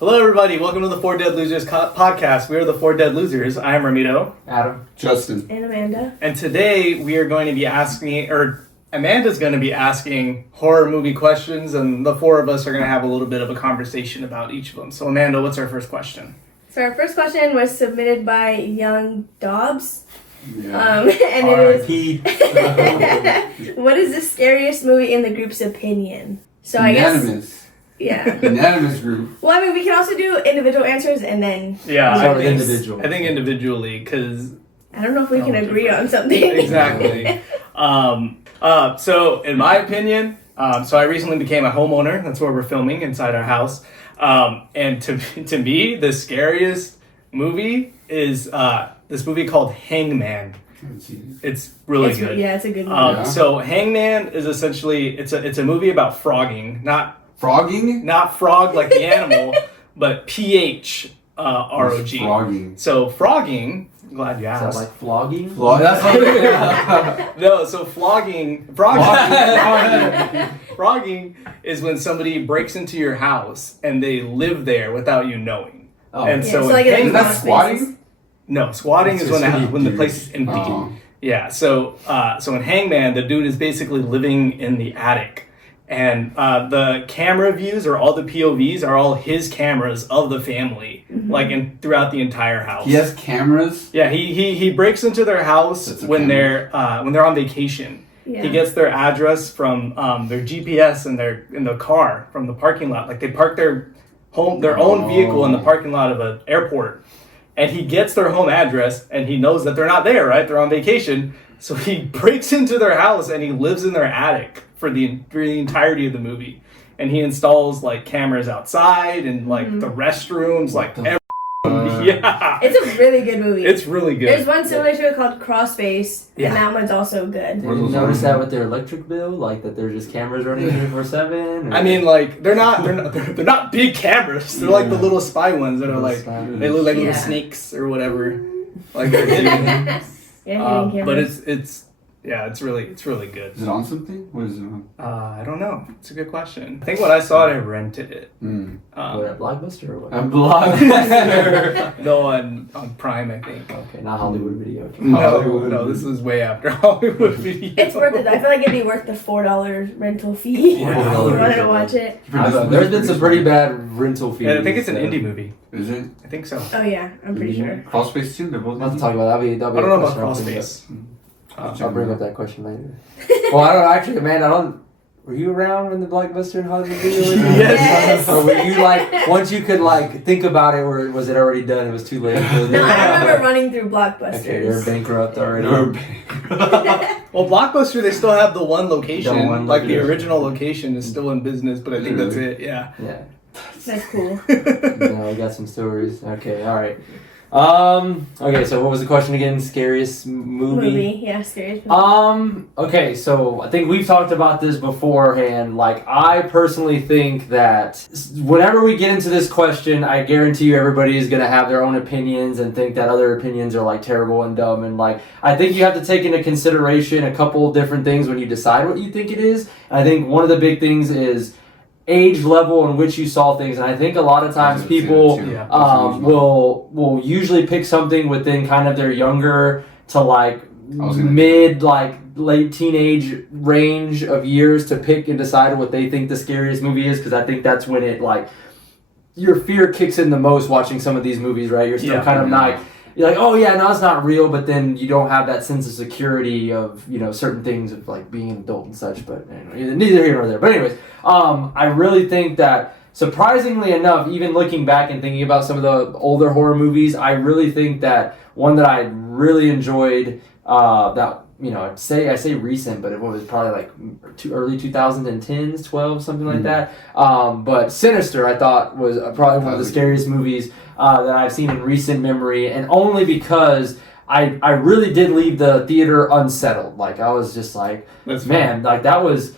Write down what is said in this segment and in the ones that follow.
Hello, everybody. Welcome to the Four Dead Losers podcast. We are the Four Dead Losers. I am Ramiro. Adam. Justin. And Amanda. And today we are going to be asking, or Amanda's going to be asking horror movie questions, and the four of us are going to have a little bit of a conversation about each of them. So, Amanda, what's our first question? So our first question was submitted by Young Dobbs. Yeah. And it R.I.P. is, what is the scariest movie in the group's opinion? So I guess, Unanimous. yeah. Unanimous group. Well, I mean, we can also do individual answers and then... Yeah, So I think, individual. I think individually, because... I don't know if we can agree on something. Exactly. So, in my opinion, so I recently became a homeowner. That's where we're filming, inside our house. And to me, the scariest movie is this movie called Hangman. It's really good. Yeah, it's a good movie. So Hangman is essentially it's a movie about frogging, not Frogging? frog like the animal, but PH ROG. Frogging. So frogging. Glad you Is that asked. like flogging? That's what No, so frogging is when somebody breaks into your house and they live there without you knowing. Oh. And Yeah, so so in like in Hangman- Is that squatting? no, squatting It's is just when the place is empty. Oh. Yeah, so in Hangman, the dude is basically living in the attic. And the camera views or all the POVs are all his cameras of the family, like throughout the entire house. He has cameras? Yeah, he breaks into their house That's a when camera. they're on vacation. Yeah. He gets their address from their GPS in the car from the parking lot. Like they park their own vehicle in the parking lot of an airport, and he gets their home address, and he knows that they're not there. Right, they're on vacation, so he breaks into their house and he lives in their attic for the entirety of the movie. And he installs like cameras outside and like the restrooms, like yeah. It's a really good movie. It's really good. There's one similar to it called Crossface, Yeah. and that one's also good. Did you notice that with their electric bill? Like that there's just cameras running 24/7? I mean, like they're not big cameras. They're like the little spy ones that are like they look like Yeah. little snakes or whatever. Like they're hidden. Yeah, hidden But cameras. it's really good. Is it on something? What is it on? I don't know. It's a good question. I think when I saw it, I rented it. What, at Blockbuster or what? A blockbuster. No, on Prime, I think. Okay, not Hollywood Video. No, this was way after Hollywood Video. It's worth it. I feel like it'd be worth the $4 rental fee if you $4 wanted to watch it. There's been some pretty bad rental fees. And I think it's an indie movie. Is it? I think so. Oh yeah, I'm pretty sure. Crawl Space 2? They're both We'll have to talk about that. I don't know about Crossface. I'll bring up that question later. Well, I don't know. Actually, man, were you around when the Blockbuster and Hollywood Video was on? Yes. Or were you like, once you could like think about it, or was it already done? It was too late. No, I remember running through Okay, they're Blockbusters. bankrupt already. Well, Blockbuster, they still have the one location. The one like the location. original location is still in business, but I think that's it. Yeah. Yeah. That's cool. No, we got some stories. Okay, all right. Okay, so what was the question again? Scariest movie? Yeah, scariest movie. Okay, so I think we've talked about this beforehand. Like, I personally think that whenever we get into this question, I guarantee you everybody is going to have their own opinions and think that other opinions are, like, terrible and dumb. And, like, I think you have to take into consideration a couple different things when you decide what you think it is. And I think one of the big things is age level in which you saw things, and I think a lot of times people will usually pick something within kind of their younger to like mid, like late teenage range of years to pick and decide what they think the scariest movie is, because I think that's when it like your fear kicks in the most watching some of these movies, right? You're still kind of not. You're like, oh yeah, no, it's not real, but then you don't have that sense of security of, you know, certain things of like being an adult and such, but anyway, neither here nor there. But anyways, I really think that surprisingly enough, even looking back and thinking about some of the older horror movies, I really think that one that I really enjoyed, that, you know, I say recent, but it was probably like early 2010s, 12, something like that. But Sinister, I thought, was probably one of the scariest movies that I've seen in recent memory, and only because I really did leave the theater unsettled. Like, I was just like, man, like that was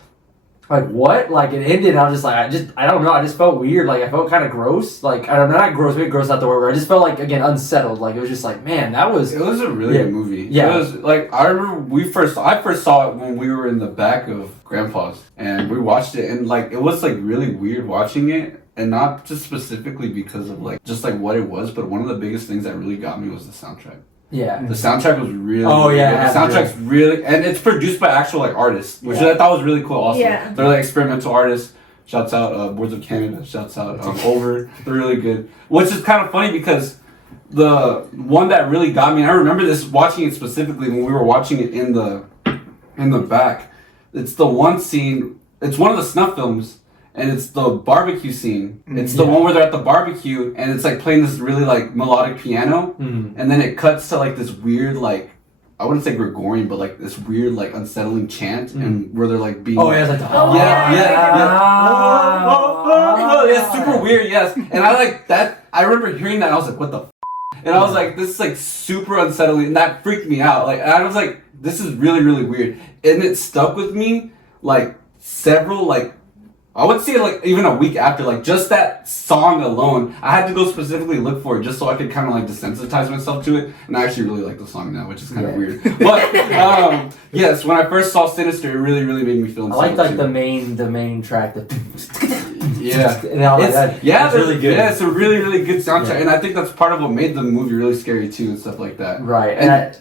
like, what? Like, it ended, and I was just like, I don't know, I just felt weird. Like, I felt kind of gross. Like, I don't know, not gross, maybe gross out the word. I just felt like, again, unsettled. Like, it was just like, man, that was... It was a really good movie. Yeah. It was, like, I remember I first saw it when we were in the back of Grandpa's, and we watched it, and, like, it was, like, really weird watching it. and not just specifically because of like just like what it was, but one of the biggest things that really got me was the soundtrack. Yeah. The soundtrack was really Oh, yeah, good. The soundtrack's really, and it's produced by actual like artists, which I thought was really cool also. Yeah. They're like experimental artists. Shouts out Boards of Canada. Shouts out Over. They're really good. Which is kind of funny because the one that really got me, and I remember this watching it specifically when we were watching it in the back. It's the one scene. It's one of the snuff films, and it's the barbecue scene. It's the one where they're at the barbecue, and it's like playing this really like melodic piano, and then it cuts to like this weird like, I wouldn't say Gregorian, but like this weird like unsettling chant, and where they're like being. Oh yeah, it's like yeah, super weird. Yes, and I like that. I remember hearing that, and I was like, what the. And I was like, this is like super unsettling, and that freaked me out. Like, and I was like, this is really, really weird, and it stuck with me like several like. I would say like even a week after, like just that song alone, I had to go specifically look for it just so I could kind of like desensitize myself to it. And I actually really like the song now, which is kind of weird. But yes, when I first saw Sinister, it really, really made me feel. I like the main track. Yeah, and all that. Yeah, it's really good. Yeah, it's a really, really good soundtrack, and I think that's part of what made the movie really scary too, and stuff like that. Right, and I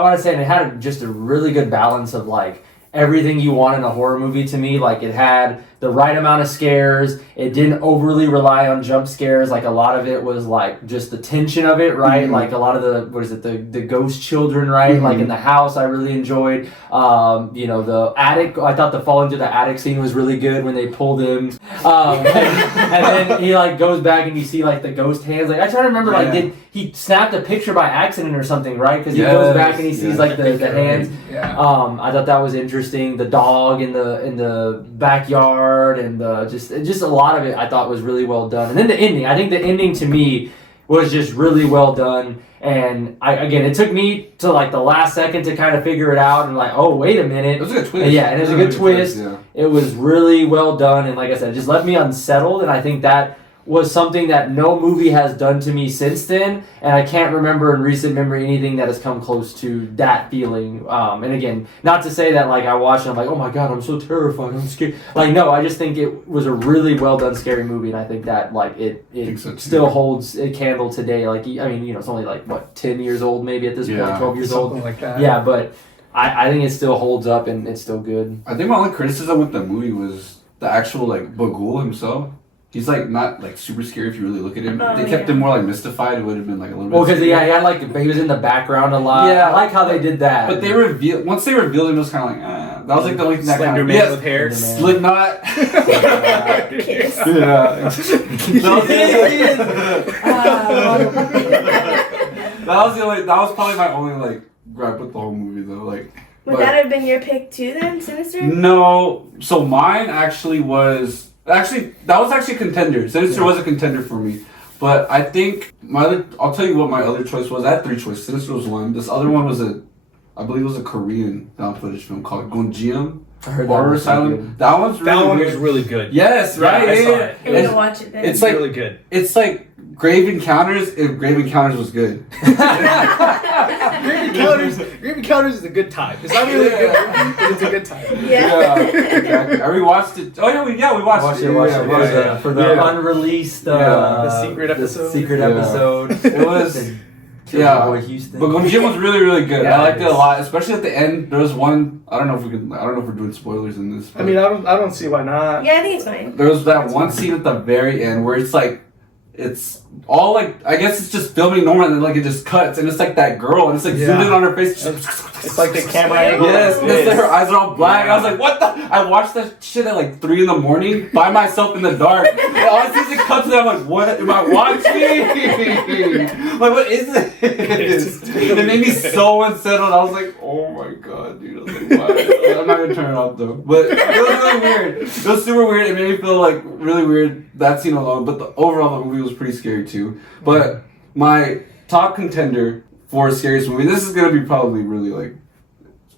want to say, and it had just a really good balance of like everything you want in a horror movie to me. Like it had the right amount of scares. It didn't overly rely on jump scares. Like a lot of it was like just the tension of it, right? Like a lot of the ghost children, right? Like in the house, I really enjoyed. The attic. I thought the falling through the attic scene was really good when they pulled him. And then he like goes back and you see like the ghost hands. Like I try to remember, like did he snapped a picture by accident or something, right? Because he goes back and he sees like the hands. Yeah. I thought that was interesting. The dog in the backyard and just a lot of it I thought was really well done. And then the ending. I think the ending to me was just really well done. And it took me to like the last second to kind of figure it out and like, oh wait a minute. It was a good twist. Yeah, and it was a good twist. Yeah. It was really well done, and like I said, it just left me unsettled. And I think that was something that no movie has done to me since then, and I can't remember in recent memory anything that has come close to that feeling. And again, not to say that like I watched and I'm like, oh my god, I'm so terrified, I'm scared. Like no, I just think it was a really well done scary movie, and I think that like it still holds a candle today. Like I mean, it's only like what 10 years old maybe at this point, 12 years old, something like that. Yeah, but I think it still holds up and it's still good. I think my only criticism with the movie was the actual like Bagul himself. He's like not like super scary if you really look at him. They kept him more like mystified. It would have been like a little bit. Well, because he had like he was in the background a lot. Yeah, I like how they did that. But once they revealed him, it was kind of like that was like the only thing that kind of man with hair, Slipknot. Kiss. Yeah. That was probably my only like gripe with the whole movie though. Like. Would that have been your pick too then, Sinister? No. So mine actually was. That was actually a contender. Sinister was a contender for me. But I think I'll tell you what my other choice was. I had 3 choices. Sinister was one. This other one was I believe it was a Korean found footage film called Gonjiam Horror Asylum. That one's really That one weird. was really good. Yes, right? I saw it. I'm gonna watch it then. It's like really good. It's like Grave Encounters if Grave Encounters was good. Grave Encounters is a good time. It's not really a good movie, but it's a good time. Yeah. Exactly. I rewatched it. Oh yeah, we watched it. For the unreleased the secret episode. The secret episode. It was Boy Houston. But Gonjiam was really, really good. Yeah, I liked it a lot, especially at the end. There was one. I don't know if we're doing spoilers in this. I mean, I don't see why not. Yeah, I think it's fine. There was that one scene at the very end where it's like, it's all like, I guess it's just filming normal and then like it just cuts and it's like that girl and it's like zoomed in on her face. It's like the camera angle. Yes, and it's like her eyes are all black. I was like, what the? I watched that shit at like 3 a.m. by myself in the dark. And honestly, it cuts and I'm like, what am I watching? Like, what is this? It made me so unsettled. I was like, oh my god, dude. I was like, why? I'm not gonna turn it off though. But it was really weird. It was super weird. It made me feel like really weird, that scene alone. But overall, the movie was pretty scary too. But my top contender for scariest movie, this is gonna be probably really like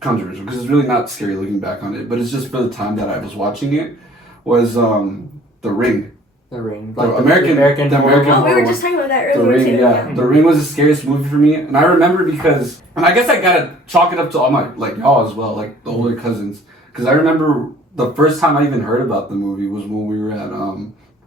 controversial because it's really not scary looking back on it, but it's just for the time that I was watching it, was The Ring. The Ring. Like the American Oh, we were horror just talking about that The earlier Ring, too. yeah. The Ring was the scariest movie for me, and I remember because, and I guess I gotta chalk it up to all my, like y'all as well, like the older cousins, because I remember the first time I even heard about the movie was when we were at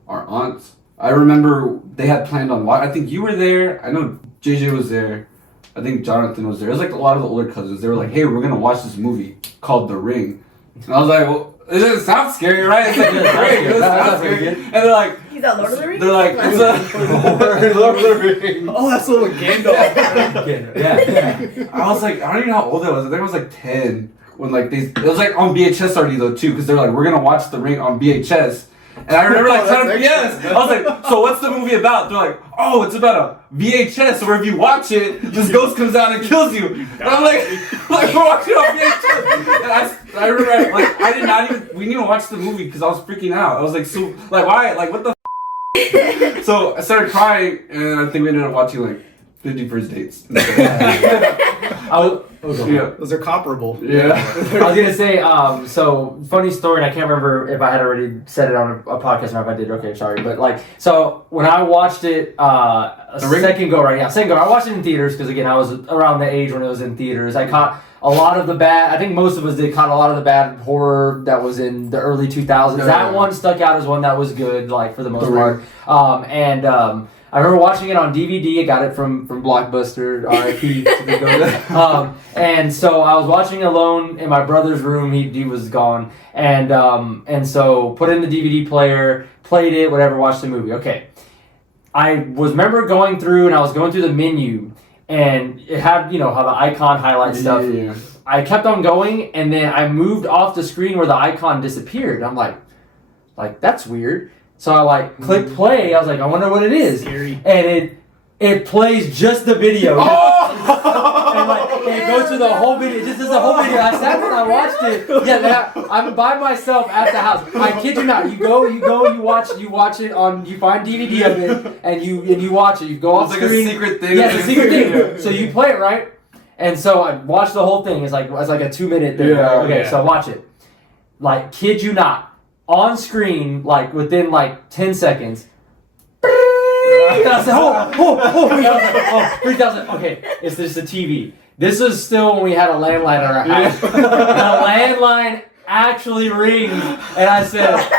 our aunts. I remember they had planned on watching. I think you were there. I know JJ was there. I think Jonathan was there. It was like a lot of the older cousins. They were like, "Hey, we're gonna watch this movie called The Ring," and I was like, "Well, it doesn't sound scary, right?" It's like, "Great, it sounds scary." And they're like, He's a Lord of the Rings? they're like, "It's a Lord of the Rings." Oh, that's a little Gandalf. Yeah. I was like, I don't even know how old I was. I think I was like 10 when like it was like on VHS already though too, because they're like, we're gonna watch The Ring on VHS. And I remember like trying to, yes. I was like, so what's the movie about? They're like, oh, it's about a VHS where if you watch it, this ghost comes out and kills you. And I'm like we're watching it on VHS. And I remember like I did not even, we didn't even watch the movie because I was freaking out. I was like, so like why? Like what the f-? So I started crying and I think we ended up watching like 50 First Dates. Yeah. Those are comparable. Yeah. I was gonna say, so funny story, and I can't remember if I had already said it on a podcast or if I did. Okay, sorry, but like, so when I watched it, second go, I watched it in theaters because again, I was around the age when it was in theaters. I caught a lot of the bad. I think most of us did caught a lot of the bad horror that was in the early 2000s. That one stuck out as one that was good, like for the most part. I remember watching it on DVD. I got it from Blockbuster, RIP. And so I was watching alone in my brother's room. He was gone, and so put in the DVD player, played it, whatever, watched the movie. Okay, I remember going through, and I was going through the menu, and it had how the icon highlight stuff. Yeah. I kept on going, and then I moved off the screen where the icon disappeared. I'm like that's weird. So I click play. I was like, I wonder what it is. Scary. And it plays just the video. Oh! And it goes through the whole video. It just does the whole video. I sat there and I watched it. Yeah, I'm by myself at the house. I kid you not. You watch it on. You find DVD of it and you watch it. You go off It's like screen. a secret thing. Yeah, it's a secret thing. So you play it, right? And so I watched the whole thing. It's like a 2-minute thing. Yeah, Okay, yeah. so I watch it. Like, kid you not. On screen, like within 10 seconds. And I said, freaked out. I was like, okay, it's just a TV. This was still when we had a landline at our house. And a landline actually rings, and I said, and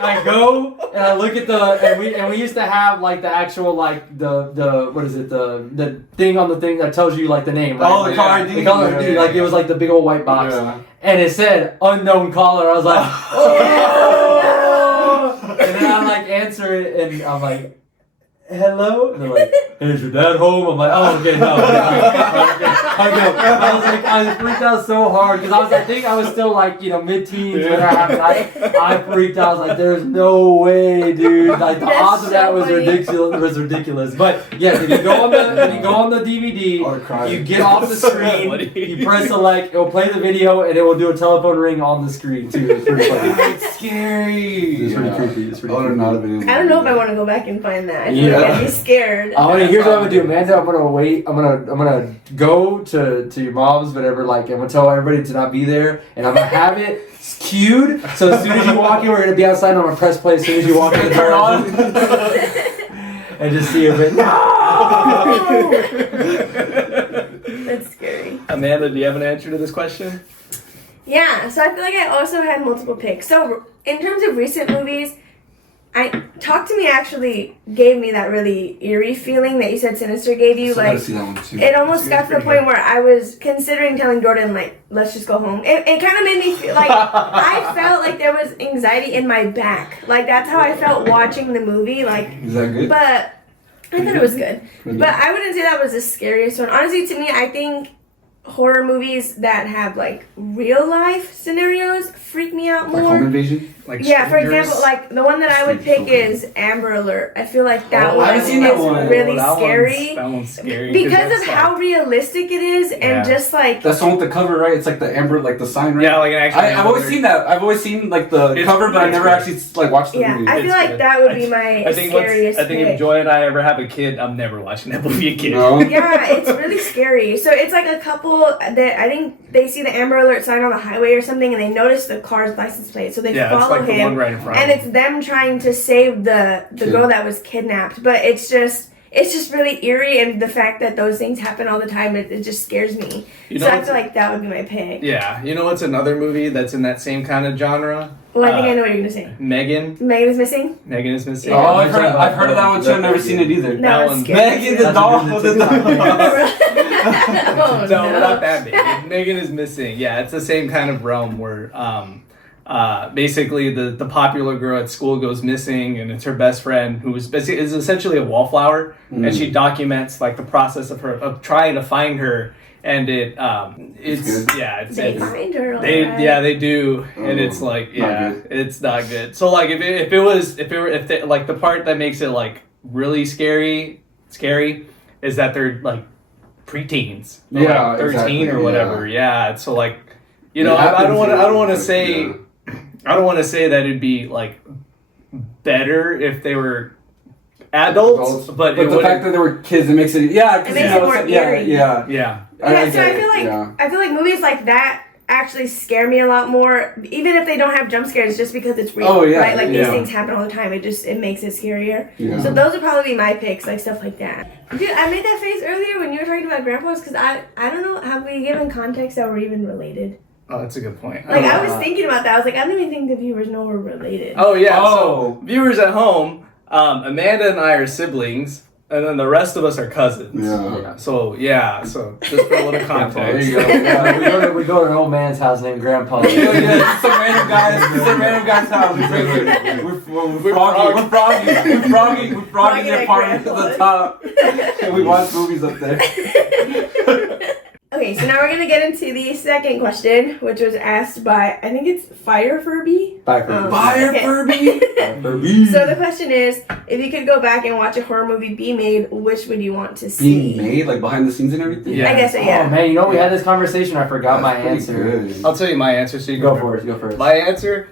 I go and I look at and we used to have the actual the what is it, the thing on the thing that tells you the name, right? Oh, the caller ID. The caller ID, it was the big old white box. Yeah. And it said unknown caller. I was like, oh! And then I answer it, and I'm like, hello? And they're like, hey, is your dad home? I'm like, oh, okay, no. Okay. I was like, I freaked out so hard because I think I was still mid-teens when that happened. I freaked out. I was like, there's no way, dude. The odds of that was ridiculous. But yes, if you go on the DVD, you get off the screen, you press select, it will play the video, and it will do a telephone ring on the screen too. It's pretty funny. It's scary. It's pretty creepy. It's pretty creepy. I don't know if I want to go back and find that. I feel like I'd be scared. Here's what I'm gonna do, Amanda. I'm gonna wait. I'm gonna go to your mom's, whatever. I'm gonna tell everybody to not be there, and I'm gonna have it queued. So as soon as you walk in, we're gonna be outside. And I'm gonna press play as soon as you walk in. Turn on, and just see if it. No! That's scary. Amanda, do you have an answer to this question? Yeah. So I feel like I also had multiple picks. So in terms of recent movies, Talk to Me actually gave me that really eerie feeling that you said Sinister gave you. I gotta see that one too. It almost got to the point where I was considering telling Jordan, let's just go home. It kind of made me feel like I felt like there was anxiety in my back. That's how I felt watching the movie. Is that good? But I thought it was good. But I wouldn't say that was the scariest one. Honestly, to me, I think horror movies that have real life scenarios freak me out more. Home invasion? Yeah, for example, the one that I would pick is Amber Alert. I feel like that one I haven't seen that is one. really that scary. That one's scary. Because of how realistic it is, and just That's the one with the cover, right? It's the Amber, the sign, right? Yeah, an actual. I've always seen that. I've always seen the cover, but I never actually watched the movie. I feel like that would be my scariest I think pick. if Joy and I ever have a kid, I'm never watching that movie again. No. Yeah, it's really scary. So it's a couple that I think they see the Amber Alert sign on the highway or something, and they notice the car's license plate, so they follow the him. one right in front. And it's them trying to save the girl that was kidnapped. But it's just, it's just really eerie, and the fact that those things happen all the time, it just scares me. You So know I what's- feel like that would be my pick. Yeah, you know what's another movie that's in that same kind of genre? Well, I think I know what you're gonna say. Megan. Megan is missing. Megan is missing. Oh, I've heard of that one too. I've never seen it either. That That one's one- scary. Megan the That's a doll. good The TikTok. Oh, No, no. not that Megan. Megan is missing. Yeah, it's the same kind of realm where basically the popular girl at school goes missing, and it's her best friend who is essentially a wallflower, and she documents like the process of trying to find her, and it's good. yeah it's They find her. All they right. yeah they do, and it's like it's not good. So like if like the part that makes it like really scary is that they're like preteens, or, Yeah, like 13 exactly, or whatever. Yeah, so like you It know I happens don't want to in- say yeah. I don't want to say that it'd be like better if they were adults, but the it fact that they were kids, it makes it because It makes it more eerie. yeah. yeah. Yeah, so I get feel it, like yeah. I feel like movies like that actually scare me a lot more, even if they don't have jump scares, just because it's real. Oh, yeah, right? Like these yeah. things happen all the time. It makes it scarier. Yeah. So those would probably be my picks, like stuff like that. Dude, I made that face earlier when you were talking about grandpas because I don't know, have we given context that we're even related? Oh, that's a good point. Like I was thinking about that. I was like, I don't even think the viewers know we're related. Oh yeah. Oh. So viewers at home, Amanda and I are siblings, and then the rest of us are cousins. Yeah. So just for a little There context. you go. Yeah. we go to an old man's house named Grandpa. Yeah, some random guy's house. We're frogging their apartment to the top. And we watch movies up there. Okay, so now we're gonna get into the second question, which was asked by I think it's Fire Furby. Bye, Furby. Fire Okay. Furby. So the question is, if you could go back and watch a horror movie be made, which would you want to see? Being made, like behind the scenes and everything? Yeah. I guess so, Oh yeah. man, you know we had this conversation. I forgot my That's pretty answer. good. I'll tell you my answer. So you Go for it. Go first. My answer: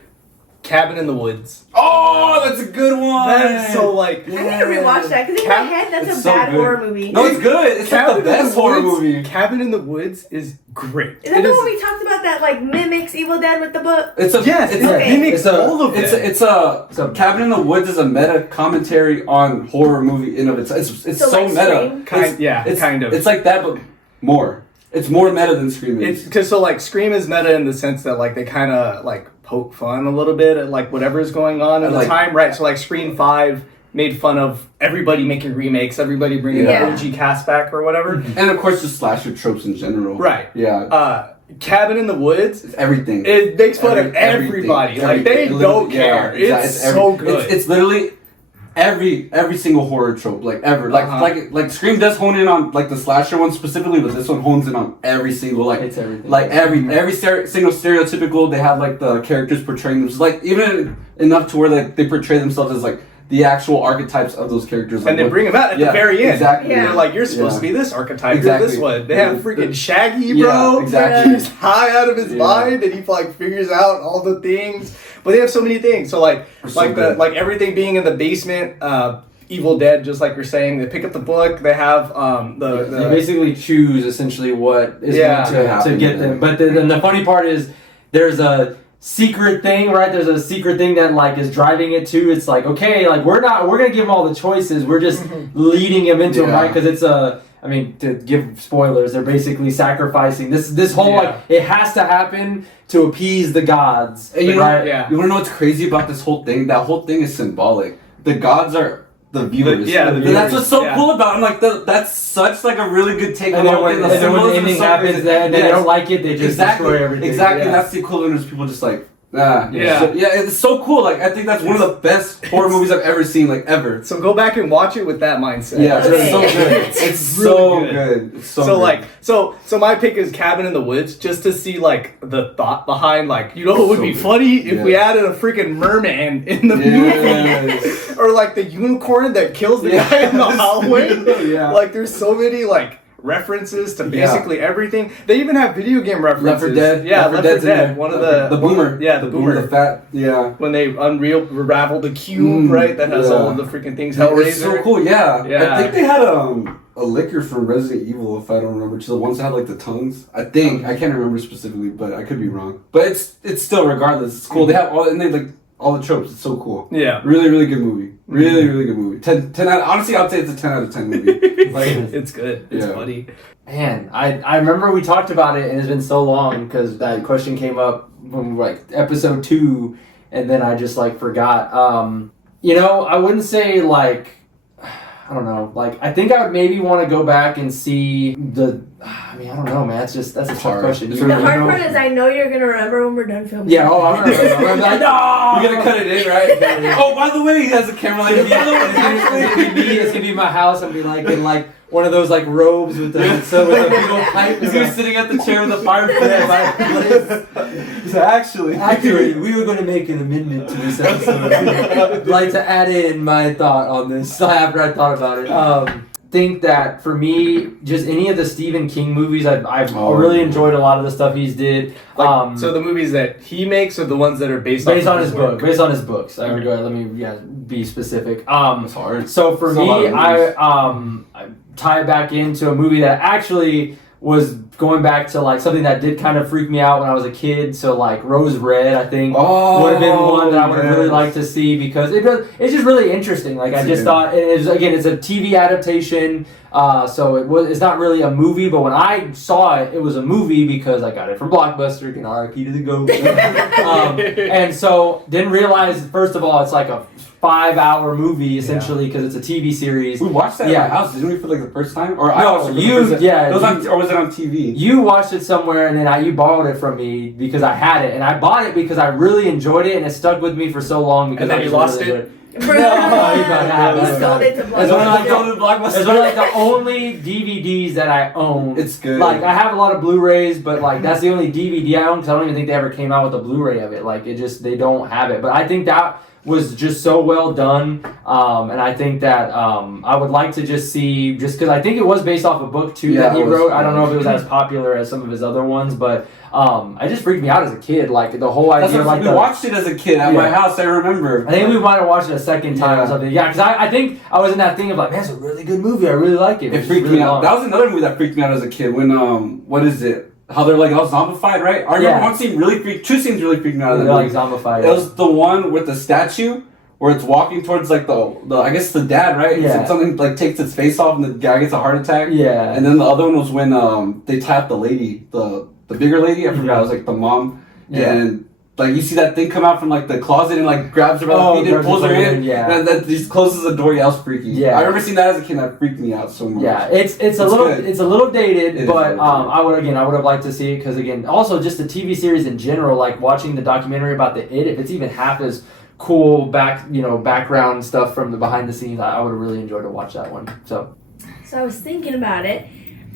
Cabin in the Woods. Oh, that's a good one. That's so like. I need to rewatch that because in my head that's It's a so bad good. horror movie. No, it's good. It's like the best horror movie. Cabin in the Woods is great. Is that the one we talked about that like mimics Evil Dead with the book? It's a Yes, It's it okay. mimics It's a, all of it's it. a, it's a, So- Cabin in the Woods is a meta commentary on horror movie in of itself. It's So, so like meta. Scream? It's kind of. It's like that, but more. It's more meta than Scream It's is. because so like Scream is meta in the sense that like they kind of like poke fun a little bit at like whatever's going on at the Like- time, right? So like Scream 5 made fun of everybody making remakes, everybody bringing Yeah. the OG cast back or whatever. And of course, just slasher tropes in general. Right. Yeah. Cabin in the Woods, It's everything. it makes fun of Everything. everybody. Like they Everything. don't Yeah, care. exactly. It's so good. It's literally every single horror trope, like ever. Like Scream does hone in on like the slasher one specifically, but this one hones in on every single like It's everything. like every single stereotypical. They have like the characters portraying themselves, like even enough to where like they portray themselves as like the actual archetypes of those characters. Like, and they bring them out at the very end. Exactly. Yeah. They're like, you're supposed Yeah. to be this archetype, Exactly. you're this one. They have freaking Shaggy, Yeah, bro. exactly. He's high out of his Yeah. mind, and he like figures out all the things. But they have so many things. So like, They're so like good. everything being in the basement. Evil Dead, just like you're saying, they pick up the book. They have They basically choose essentially what is Yeah. going to Happen, get yeah. them. But then the funny part is there's a secret thing, right? There's a secret thing that like is driving it to. It's like, okay, like we're gonna give them all the choices. We're just leading them into them, Yeah. right? Because it's I mean, to give spoilers, they're basically sacrificing this whole Yeah. like it has to happen to appease the gods. And you know, right? Yeah. you wanna know what's crazy about this whole thing? That whole thing is symbolic. The gods are the viewers. yeah, the And viewers, that's what's so yeah. cool about it. I'm like, that's such like a really good take on And the then whole when, thing. and then when the symbolism ending is so happens, crazy. then they Yes. don't like it. They just Exactly. destroy everything. Exactly. Yeah. That's the equivalent of people just like, nah. Yeah. So, yeah, it's so cool. Like, I think that's one of the best horror movies I've ever seen, like, ever. So go back and watch it with that mindset. Yeah, Okay. it's so good. It's so really good. It's so So good. like so my pick is Cabin in the Woods, just to see like the thought behind like, you know what would So be good. funny if we Yeah. added a freaking merman in the Yes. movie, or like the unicorn that kills the guy in the hallway. Yeah. Like there's so many like references to Yeah. basically everything. They even have video game references. Left 4 Dead. Yeah, Left 4 Dead's in there. Dead. One of the boomer. Yeah, the boomer. The fat. Yeah. When they unravel the cube, right? That has yeah. all of the freaking things. Hellraiser. It's so cool. Yeah. Yeah. I think they had a liquor from Resident Evil, if I don't remember. To the ones that had like the tongues. I think I can't remember specifically, but I could be wrong. But it's still regardless. It's cool. They have all and they like all the tropes. It's so cool. Yeah. Really, really good movie. Really, really good movie. 10 out, honestly, I'd say it's a 10 out of 10 movie. It's good. It's funny. Man, I remember we talked about it, and it's been so long because that question came up when we were like episode 2, and then I just like forgot. I wouldn't say like, I don't know, like I think I would maybe want to go back and see I don't know, man. That's a tough question. The hard part is I know you're gonna remember when we're done filming. Yeah, I'm like, no! You're gonna cut it in, right? Oh, by the way, he has a camera like It's gonna be my house. I'm gonna be like in like one of those like robes with a big old pipe. He's gonna be sitting at the chair with the fireplace. So actually, we were going to make an amendment to this episode. I'd like to add in my thought on this after I thought about it. Think that for me, just any of the Stephen King movies, I've really enjoyed a lot of the stuff he's did. So the movies that he makes are the ones that are based on his book. Based on his books. Let me be specific. It's hard. So for me, I tie it back into a movie that actually was going back to like something that did kind of freak me out when I was a kid. So like Rose Red, I think would have been one that I would have really liked to see because it's just really interesting. Like I just thought it's a TV adaptation. So it's not really a movie, but when I saw it, it was a movie because I got it from Blockbuster. Can RIP to the GOAT. And so didn't realize first of all it's like a 5-hour movie essentially because it's a TV series. We watched that at my house, didn't we, for like the first time? Or or was it on TV? You watched it somewhere and then you borrowed it from me because I had it, and I bought it because I really enjoyed it and it stuck with me for so long because and then I you lost really it. He sold it to Blockbuster. It's one of like the only DVDs that I own. It's good. Like I have a lot of Blu-rays, but like that's the only DVD I own because I don't even think they ever came out with a Blu-ray of it. Like they don't have it. But I think that was just so well done, and I think that I would like to just see, just because I think it was based off a book too that he wrote. I don't know if it was as popular as some of his other ones, but it just freaked me out as a kid. Like the whole idea, we watched it as a kid at my house. I remember. I think we might have watched it a second time or something. Yeah, because I think I was in that thing of like, man, it's a really good movie. I really like it. It freaked me out. That was another movie that freaked me out as a kid. When what is it? How they're like all zombified, right? I remember two scenes really freaked me out. They're like zombified. It was the one with the statue where it's walking towards like the I guess the dad, right? Yeah. Something like takes its face off and the guy gets a heart attack. Yeah. And then the other one was when they tapped the lady, the bigger lady. I forgot. It was like the mom. Yeah. And like you see that thing come out from like the closet and like grabs her by the feet and pulls her in. Yeah. And that just closes the door. Yeah, that was freaky. Yeah. I remember seeing that as a kid. That freaked me out so much. Yeah, it's a little dated, but I would have liked to see it because again, also just the TV series in general, like watching the documentary about the It, if it's even half as cool background stuff from the behind the scenes, I would have really enjoyed to watch that one. So I was thinking about it.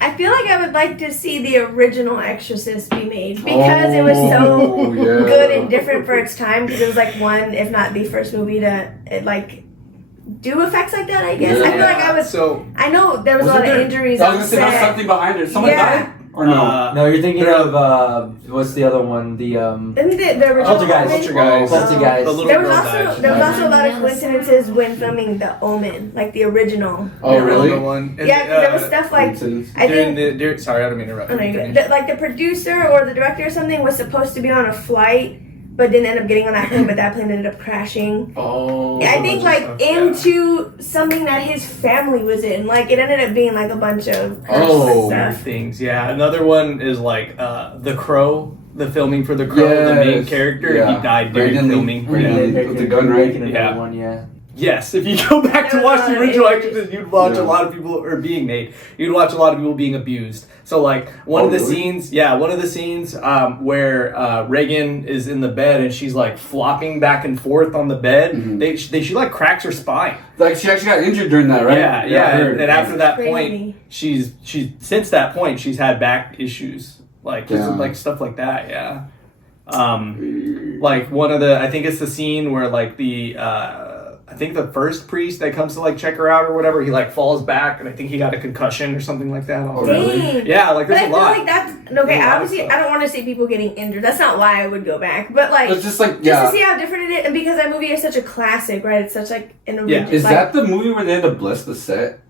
I feel like I would like to see the original Exorcist be made because it was so good and different for its time. Because it was like one, if not the first movie to like do effects like that. I guess I feel like I know there was a lot of injuries. I was gonna say there's something behind it. Someone died. Or no? No, you're thinking of what's the other one? The Isn't the original Poltergeist. There was also a lot of coincidences when filming The Omen, like the original. Oh, really? One. Yeah, because there was stuff like I think. Sorry, I don't mean to interrupt. Oh, no, like the producer or the director or something was supposed to be on a flight, but didn't end up getting on that plane. But that plane ended up crashing. Oh. I think into something that his family was in. Like it ended up being like a bunch of weird things. Yeah, another one is like The Crow. The filming for The Crow, the main character, he died during filming. With the gun, right? Yeah. Yes, if you go back to watch the original Exorcist, you'd watch a lot of people being made. You'd watch a lot of people being abused. So like one of the scenes where Reagan is in the bed and she's like flopping back and forth on the bed. Mm-hmm. She like cracks her spine. Like she actually got injured during that, right? Yeah. And after that point, she's since that point she's had back issues. Like just like stuff like that. Yeah. Like one of I think it's the scene where like I think the first priest that comes to like check her out or whatever, he like falls back and I think he got a concussion or something like that. Oh, really? Yeah, like there's a lot. I feel like that's okay. Obviously, I don't want to see people getting injured. That's not why I would go back. But like, it's just to see how different it is, and because that movie is such a classic, right? It's such like an original. Is that the movie where they had to bless the set?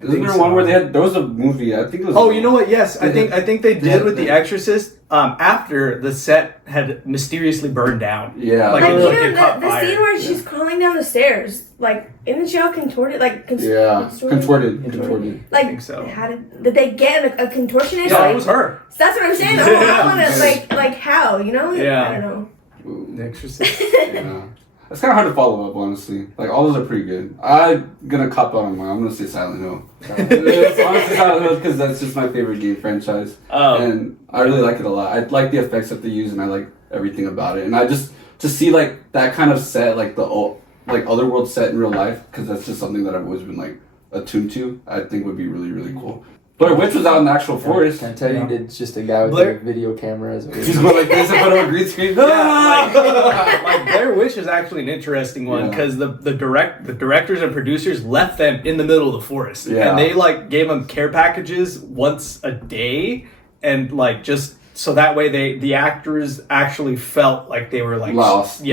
Isn't there one where there was a movie? I think it was. Oh, you know what? Yes, I think they did with The Exorcist. After the set had mysteriously burned down. Yeah. Like, it was even it caught the fire. scene where she's crawling down the stairs, like, isn't she all contorted? Like, Contorted. Like, I think so. how did they get a contortionist? Yeah, like, it was her. That's what I'm saying. I want to, like, how, you know? Yeah. I don't know. The Exorcist. Yeah. It's kind of hard to follow up, honestly. Like, all those are pretty good. I'm gonna cop out on mine. I'm gonna say Silent Hill. It's honestly Silent Hill because that's just my favorite game franchise. And I really like it a lot. I like the effects that they use, and I like everything about it. And I just to see like that kind of set, like the Otherworld set in real life, because that's just something that I've always been like attuned to. I think would be really, really cool. Blair Witch was out in the actual forest. Can I tell you, it's just a guy with a video camera as well. She's going like this in front of a green screen. Like Blair Witch is actually an interesting one because the directors and producers left them in the middle of the forest, and they like gave them care packages once a day, and like just so that way the actors actually felt like they were like lost,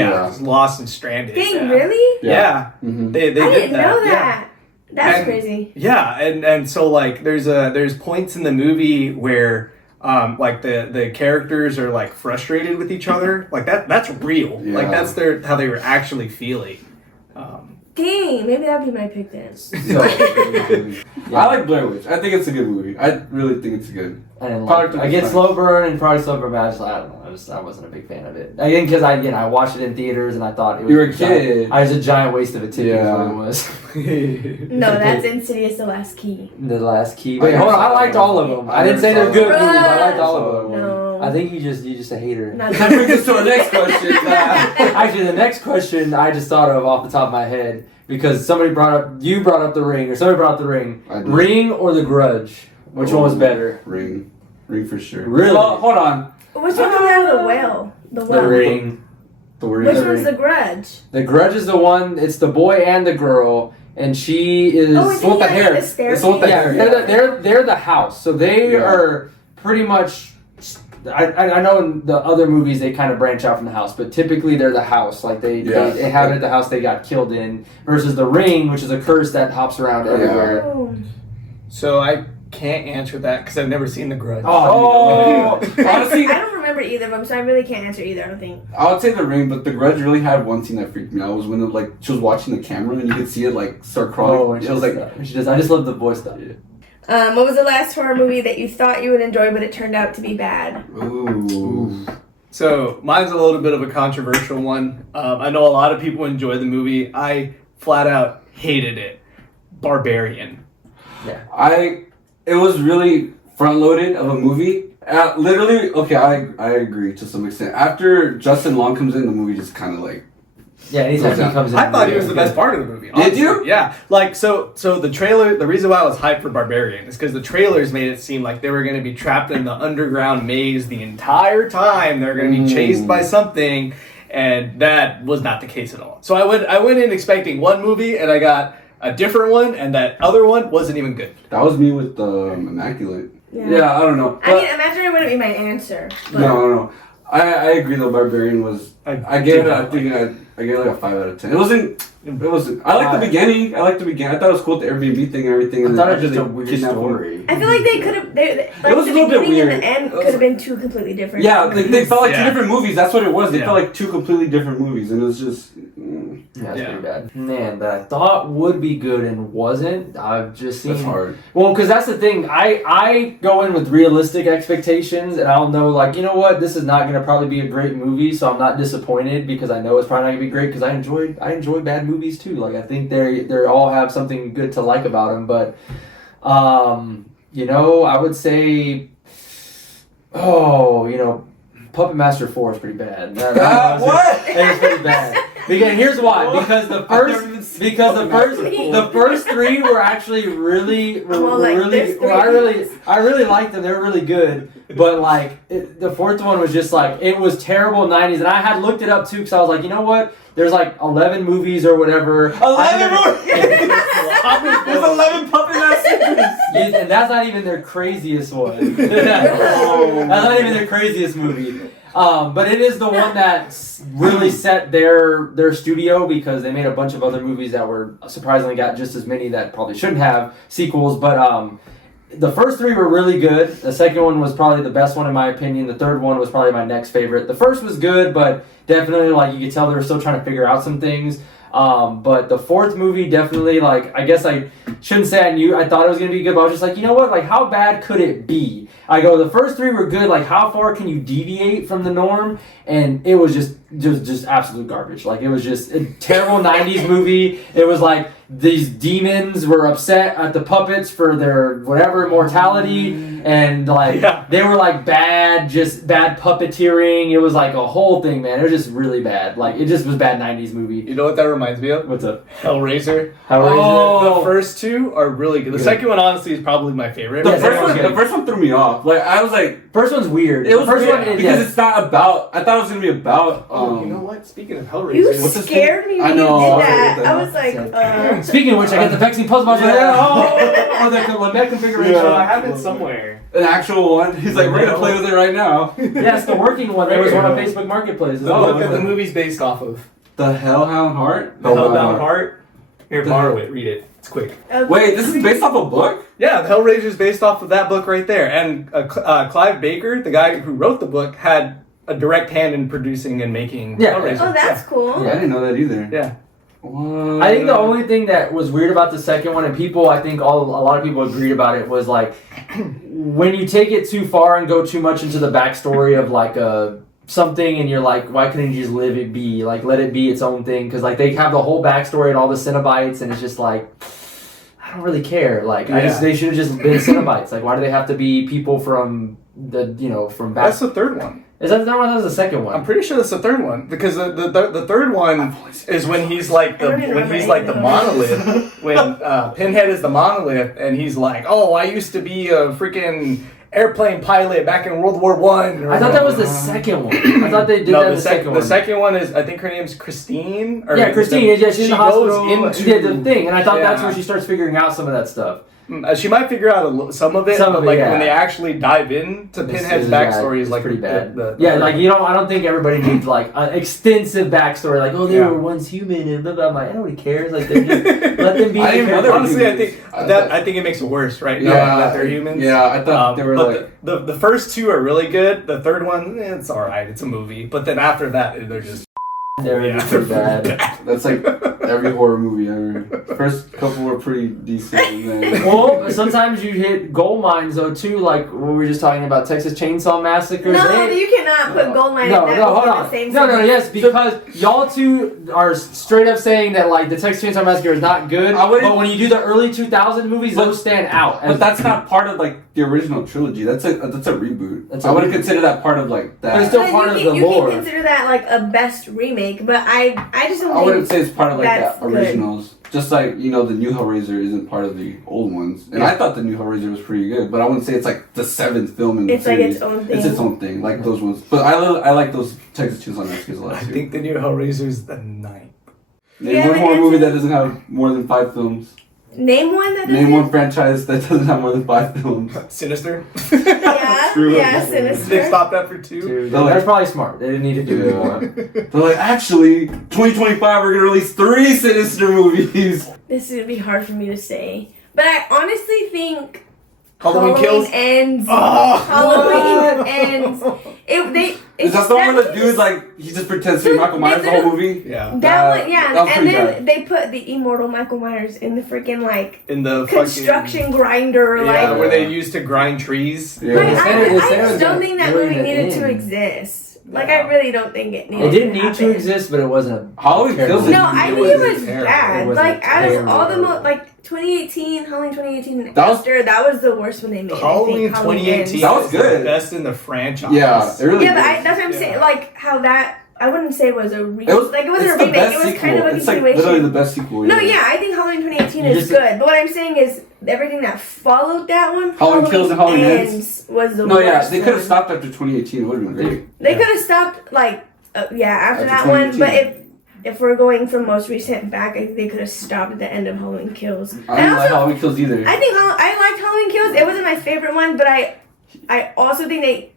lost and stranded. Dang, really? Yeah, Mm-hmm. They I didn't know that. Yeah. That's crazy. Yeah, and so like there's points in the movie where like the characters are like frustrated with each other. Like that's real. Yeah. Like that's how they were actually feeling. Dang, maybe that'd be my pick then. I like Blair Witch. I think it's a good movie. I really think it's good. I didn't like it. I get Slow Burn and Product Slow Burn, but I don't know. I wasn't a big fan of it. Again, because I watched it in theaters and I thought it was you were a kid. I was a giant waste of a ticket. Is what it was. No, that's Insidious: The Last Key. The Last Key. Wait, hold on. I liked all of them. I didn't say they're good movies. I liked all of them. No. I think you just a hater. That brings us to our next question. Actually, the next question I just thought of off the top of my head because you brought up The Ring, or somebody brought up The Ring. Ring or The Grudge? Which one was better? Ring for sure. Really? Well, hold on. Which one comes out of the whale? The Ring. Which one's The Grudge? The Grudge is the one. It's the boy and the girl, and she is. It's with the hair. It's with the hair. They're the house, so they are pretty much. I know in the other movies they kind of branch out from the house, but typically they're the house. Like they inhabit the house they got killed in. Versus the Ring, which is a curse that hops around everywhere. Oh. So I can't answer that because I've never seen The Grudge. Honestly, I don't remember either of them, so I really can't answer either. I don't think. I would say The Ring, but The Grudge really had one scene that freaked me out. Was when she was watching the camera and you could see it like start crawling. Oh, it was like I just love the voice stuff. What was the last horror movie that you thought you would enjoy, but it turned out to be bad? Ooh. So mine's a little bit of a controversial one. I know a lot of people enjoy the movie. I flat out hated it. Barbarian. Yeah. It was really front loaded of a movie. Literally, okay, I agree to some extent. After Justin Long comes in, the movie just kind of like. Yeah, anytime he comes in. I thought he was the best part of the movie. Honestly. Did you? Yeah. Like, so the trailer, the reason why I was hyped for Barbarian is because the trailers made it seem like they were going to be trapped in the underground maze the entire time. They were going to be chased by something, and that was not the case at all. So I went in expecting one movie, and I got a different one, and that other one wasn't even good. That was me with Immaculate. Yeah. I don't know. I mean, Imaginary wouldn't be my answer. But No. I agree though. Barbarian was. I gave it. I think I gave it like a 5 out of 10. It wasn't. I liked the beginning. I thought it was cool with the Airbnb thing and everything. I thought it was just a weird story. I feel like they could have. It was a little bit weird. And the end could have been two completely different. Yeah, they felt like two different movies. That's what it was. They Yeah. felt like two completely different movies, and it was just. Yeah, it's pretty bad. Man, that I thought would be good and wasn't. I've just seen. That's hard. Well, because that's the thing. I go in with realistic expectations, and I'll know, like, you know what, this is not going to probably be a great movie, so I'm not disappointed because I know it's probably not going to be great because I enjoy bad movies too. Like, I think they all have something good to like about them, but you know, I would say, Puppet Master 4 is pretty bad. What? It's pretty bad. Because here's why. Because the first three were actually really I really liked them. They were really good. But like the fourth one was just like it was terrible 90s, and I had looked it up too because I was like, you know what? There's like 11 movies or whatever. 11 movies. There's 11 Puppet Masters. And that's not even their craziest one. That's not even their craziest movie. But it is the one that really set their studio, because they made a bunch of other movies that were surprisingly got just as many that probably shouldn't have sequels. But the first three were really good. The second one was probably the best one in my opinion. The third one was probably my next favorite. The first was good, but definitely like you could tell they were still trying to figure out some things. But the fourth movie definitely, like, I guess I shouldn't say I thought it was going to be good, but I was just like, you know what, like, how bad could it be? I go, the first three were good, like, how far can you deviate from the norm? And it was just absolute garbage. Like, it was just a terrible 90s movie. It was like, these demons were upset at the puppets for their whatever mortality, and like they were like bad puppeteering. It was like a whole thing, man. It was just really bad. Like, it just was bad 90s movie. You know what that reminds me of? What's up? Hellraiser. Hellraiser. The first two are really good. The second one, honestly, is probably my favorite. The first one threw me off. Like, I was like, first one's weird. It was first weird one because it's not about. I thought it was gonna be about. You know what? Speaking of Hellraiser, You scared me when you did that. I was like, Speaking of which, I got the Vexing Puzzle Box. The Lamech configuration. Yeah, I have it somewhere. An actual one. He's like, we're gonna play with it right now. Yeah, it's the working one. There was one on Facebook Marketplace. The book that the movie's based off of. The Hellhound Heart. The Hellbound Heart. Here, borrow it. Read it. It's quick. Wait, this is based off a book? Yeah, the Hellraiser is based off of that book right there. And Clive Baker, the guy who wrote the book, had a direct hand in producing and making Hellraiser. Oh, that's cool. Yeah, I didn't know that either. Yeah. What? I think the only thing that was weird about the second one, and I think a lot of people agreed about it, was like when you take it too far and go too much into the backstory of like something, and you're like, why couldn't you just let it be its own thing? Because like they have the whole backstory and all the Cenobites, and it's just like, I don't really care. Like they should have just been Cenobites. Like, why do they have to be people from from back? That's the third one. Is that the third one? That was the second one. I'm pretty sure that's the third one, because the third one is when he's like the monolith. When Pinhead is the monolith, and he's like, "Oh, I used to be a freaking airplane pilot back in World War One." I thought that was the second one. I thought they did that in the second one. The second one is, I think her name's Christine. Christine. She's in the hospital. She did the thing, and I thought that's where she starts figuring out some of that stuff. She might figure out some of it, but when they actually dive into Pinhead's backstory, is like pretty bad. I don't think everybody needs like an extensive backstory. Like, they were once human and blah blah. I'm like, nobody cares. Like, let them be. Honestly, I think it makes it worse, right? Yeah, that they're humans. Yeah, I thought they were like the first two are really good. The third one, it's all right. It's a movie, but then after that, they're just. They're pretty bad. That's like every horror movie ever. First couple were pretty decent. And then... Well, sometimes you hit gold mines though too, like we were just talking about Texas Chainsaw Massacre. No, you cannot put gold mine in that hold on. the same Yes, because y'all two are straight up saying that like the Texas Chainsaw Massacre is not good. But when you do the early 2000 movies, those stand out. But that's not part of like the original trilogy. That's a reboot. I wouldn't consider that part of like that. But it's still part of the lore. You can consider that like a best remake, but I just don't think. I wouldn't say it's part of like the originals. Good. Just like, the new Hellraiser isn't part of the old ones. And I thought the new Hellraiser was pretty good, but I wouldn't say it's like the seventh film in the series. It's like its own thing. It's its own thing, like those ones. But I like those Texas Chainsaw Massacres a lot too. I think the new Hellraiser is the 9th. Name one horror movie that doesn't have more than 5 films. Name one that doesn't. Name one franchise that doesn't have more than 5 films. Sinister. Yeah, Sinister. They stopped that for 2. Dude, that's probably smart. They didn't need to do it more. They're like, actually, 2025 we're gonna release 3 Sinister movies. This is gonna be hard for me to say, but I honestly think Halloween Kills ends. Oh, Halloween ends. Is that the one where the dude's like, he just pretends to be Michael Myers the whole movie? Yeah. That one, yeah. And then bad. they put the immortal Michael Myers in the freaking in the construction grinder, where they used to grind trees. Yeah. I just don't think that movie needed to exist. Like, I really don't think it needed. It didn't to need to exist, but it wasn't. Halloween Kills. No, I think it was bad. Like, out of terrible. all the 2018, Halloween 2018, and that was the worst one they made. Halloween 2018. That was good. The best in the franchise. Yeah, it really. Yeah, but that's what I'm saying. Like, how that. I wouldn't say it was a remake. It wasn't a remake. It was kind of a it's continuation. Like literally the best sequel. No, I think Halloween 2018 is good. But what I'm saying is everything that followed that one, Halloween Kills and Halloween Ends, was the worst. No, yeah, they could have stopped after 2018. It would have been great. They could have stopped after that one. But if we're going from most recent back, I think they could have stopped at the end of Halloween Kills. I didn't like Halloween Kills either. I think I liked Halloween Kills. It wasn't my favorite one, but I also think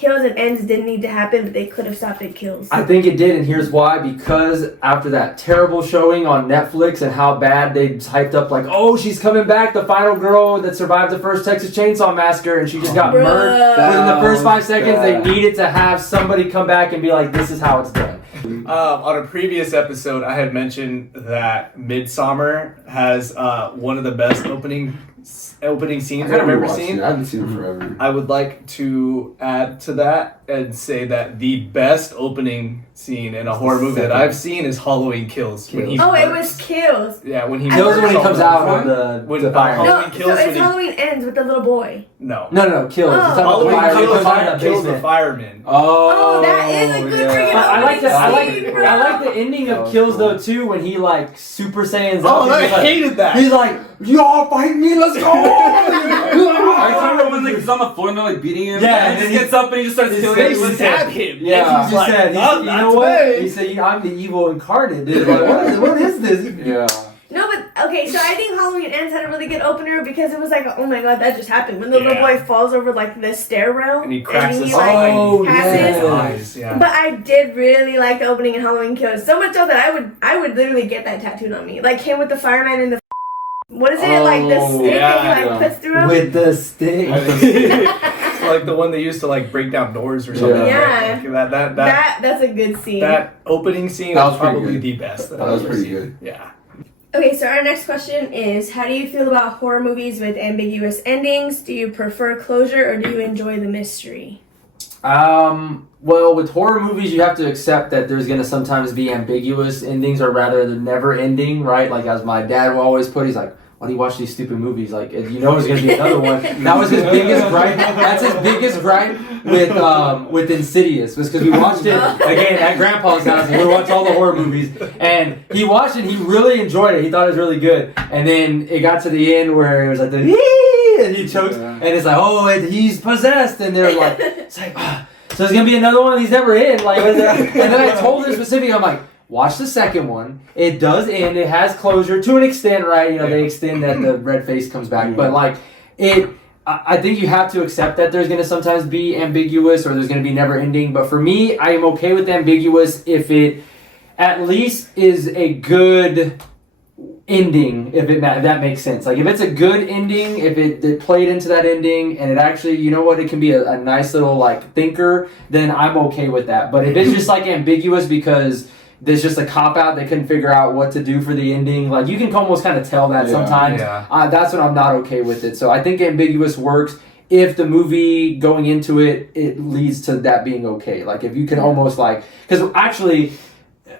kills and ends didn't need to happen, but they could have stopped at kills. I think it did, and here's why. Because after that terrible showing on Netflix and how bad they hyped up, like, oh, she's coming back, the final girl that survived the first Texas Chainsaw Massacre, and she just got murdered within the first 5 seconds. They needed to have somebody come back and be like, this is how it's done. On a previous episode, I had mentioned that Midsommar has one of the best opening scenes I've ever seen. I haven't seen it forever. I would like to add to that and say that the best opening scene in a horror movie that I've seen is Halloween Kills. When he it was Kills. Yeah, when he Kills when he comes out of the fire. Halloween No, Kills so it's Halloween Ends with the little boy. No, Kills. Oh. It's on the Halloween fire. He comes out of the kills the basement. fireman. Oh, that is a good freaking I like opening scene, bro. I like the ending of Kills though too, when he like Super Saiyans Oh, up. I He's like, hated that. He's like, y'all fight me, let's go! Are you talking about when like, he's on the floor and they're like beating him? Yeah, and then he gets up and he just starts killing They him. stab him. Yeah, And he he's just like, said, "Oh, you not know what? today." He said, I'm the evil incarnate. Dude. Like, what is this? Yeah. No, but okay, so I think Halloween Ends had a really good opener because it was like, oh my god, that just happened. When the little boy falls over like the stair rail And he cracks his like, Oh, passes. eyes. Yeah. But I did really like the opening in Halloween Kills. So much so that I would literally get that tattooed on me. Like him with the fireman and the what is it? Like the stick that he like puts through him? With the stick. It's like the one they used to like break down doors or something. Yeah. Right? Like That's a good scene. that opening scene That was was pretty probably good. the best. That was I've pretty seen. good. Yeah. Okay, so our next question is, how do you feel about horror movies with ambiguous endings? Do you prefer closure or do you enjoy the mystery? Well, with horror movies, you have to accept that there's going to sometimes be ambiguous endings, or rather, they're never ending, right? Like, as my dad will always put, he's like, why do you watch these stupid movies? Like, you know there's going to be another one. That was his biggest gripe. That's his biggest gripe with Insidious, was because we watched it, again, at Grandpa's house, and we watched all the horror movies, and he watched it, and he really enjoyed it. He thought it was really good. And then it got to the end where it was like, and he chokes, and it's like, oh, he's possessed, and they're like, it's like, so there's gonna be another one he's never in, like, and then I told him specifically, I'm like, watch the second one. It does end. It has closure to an extent, right? You know, they extend that the red face comes back, but like I think you have to accept that there's gonna sometimes be ambiguous, or there's gonna be never ending. But for me, I am okay with ambiguous if it at least is a good ending, if that makes sense. Like if it's a good ending, if it played into that ending and it actually, you know what, it can be a nice little like thinker, then I'm okay with that. But if it's just like ambiguous because there's just a cop-out, they couldn't figure out what to do for the ending, like you can almost kind of tell that sometimes. Yeah. That's when I'm not okay with it. So I think ambiguous works if the movie going into it leads to that being okay. Like if you can almost like, because actually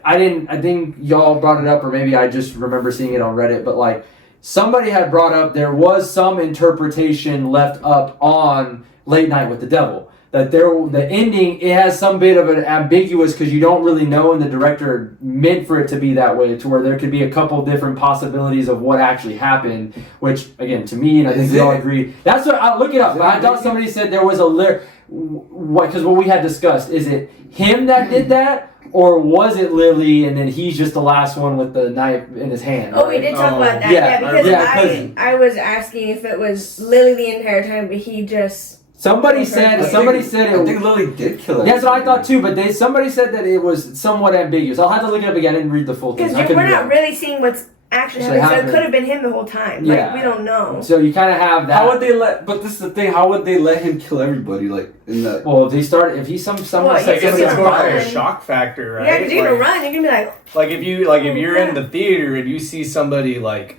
I think y'all brought it up, or maybe I just remember seeing it on Reddit, but like somebody had brought up there was some interpretation left up on Late Night with the Devil. That the ending, it has some bit of an ambiguous because you don't really know, and the director meant for it to be that way, to where there could be a couple different possibilities of what actually happened, which again, to me, and I think we all agree, that's what, I'll look it up. I thought somebody said there was because what we had discussed, is it him that did that? Or was it Lily, and then he's just the last one with the knife in his hand? Oh, we did talk about that. yeah, Because I was asking if it was Lily the entire time, but he just... Somebody said I think Lily did kill him. That's what I thought too, but somebody said that it was somewhat ambiguous. I'll have to look it up again. I didn't read the full thing. Because we're not really seeing what's actually happening, so it could have been him the whole time. Yeah. Like, we don't know. So you kind of have that. How would they but this is the thing, how would they let him kill everybody, like, in that? Well, if he's someone I guess it's more like a run. shock factor, right? Yeah, because you're going to run, you're going to be like... if you're in the theater and you see somebody, like,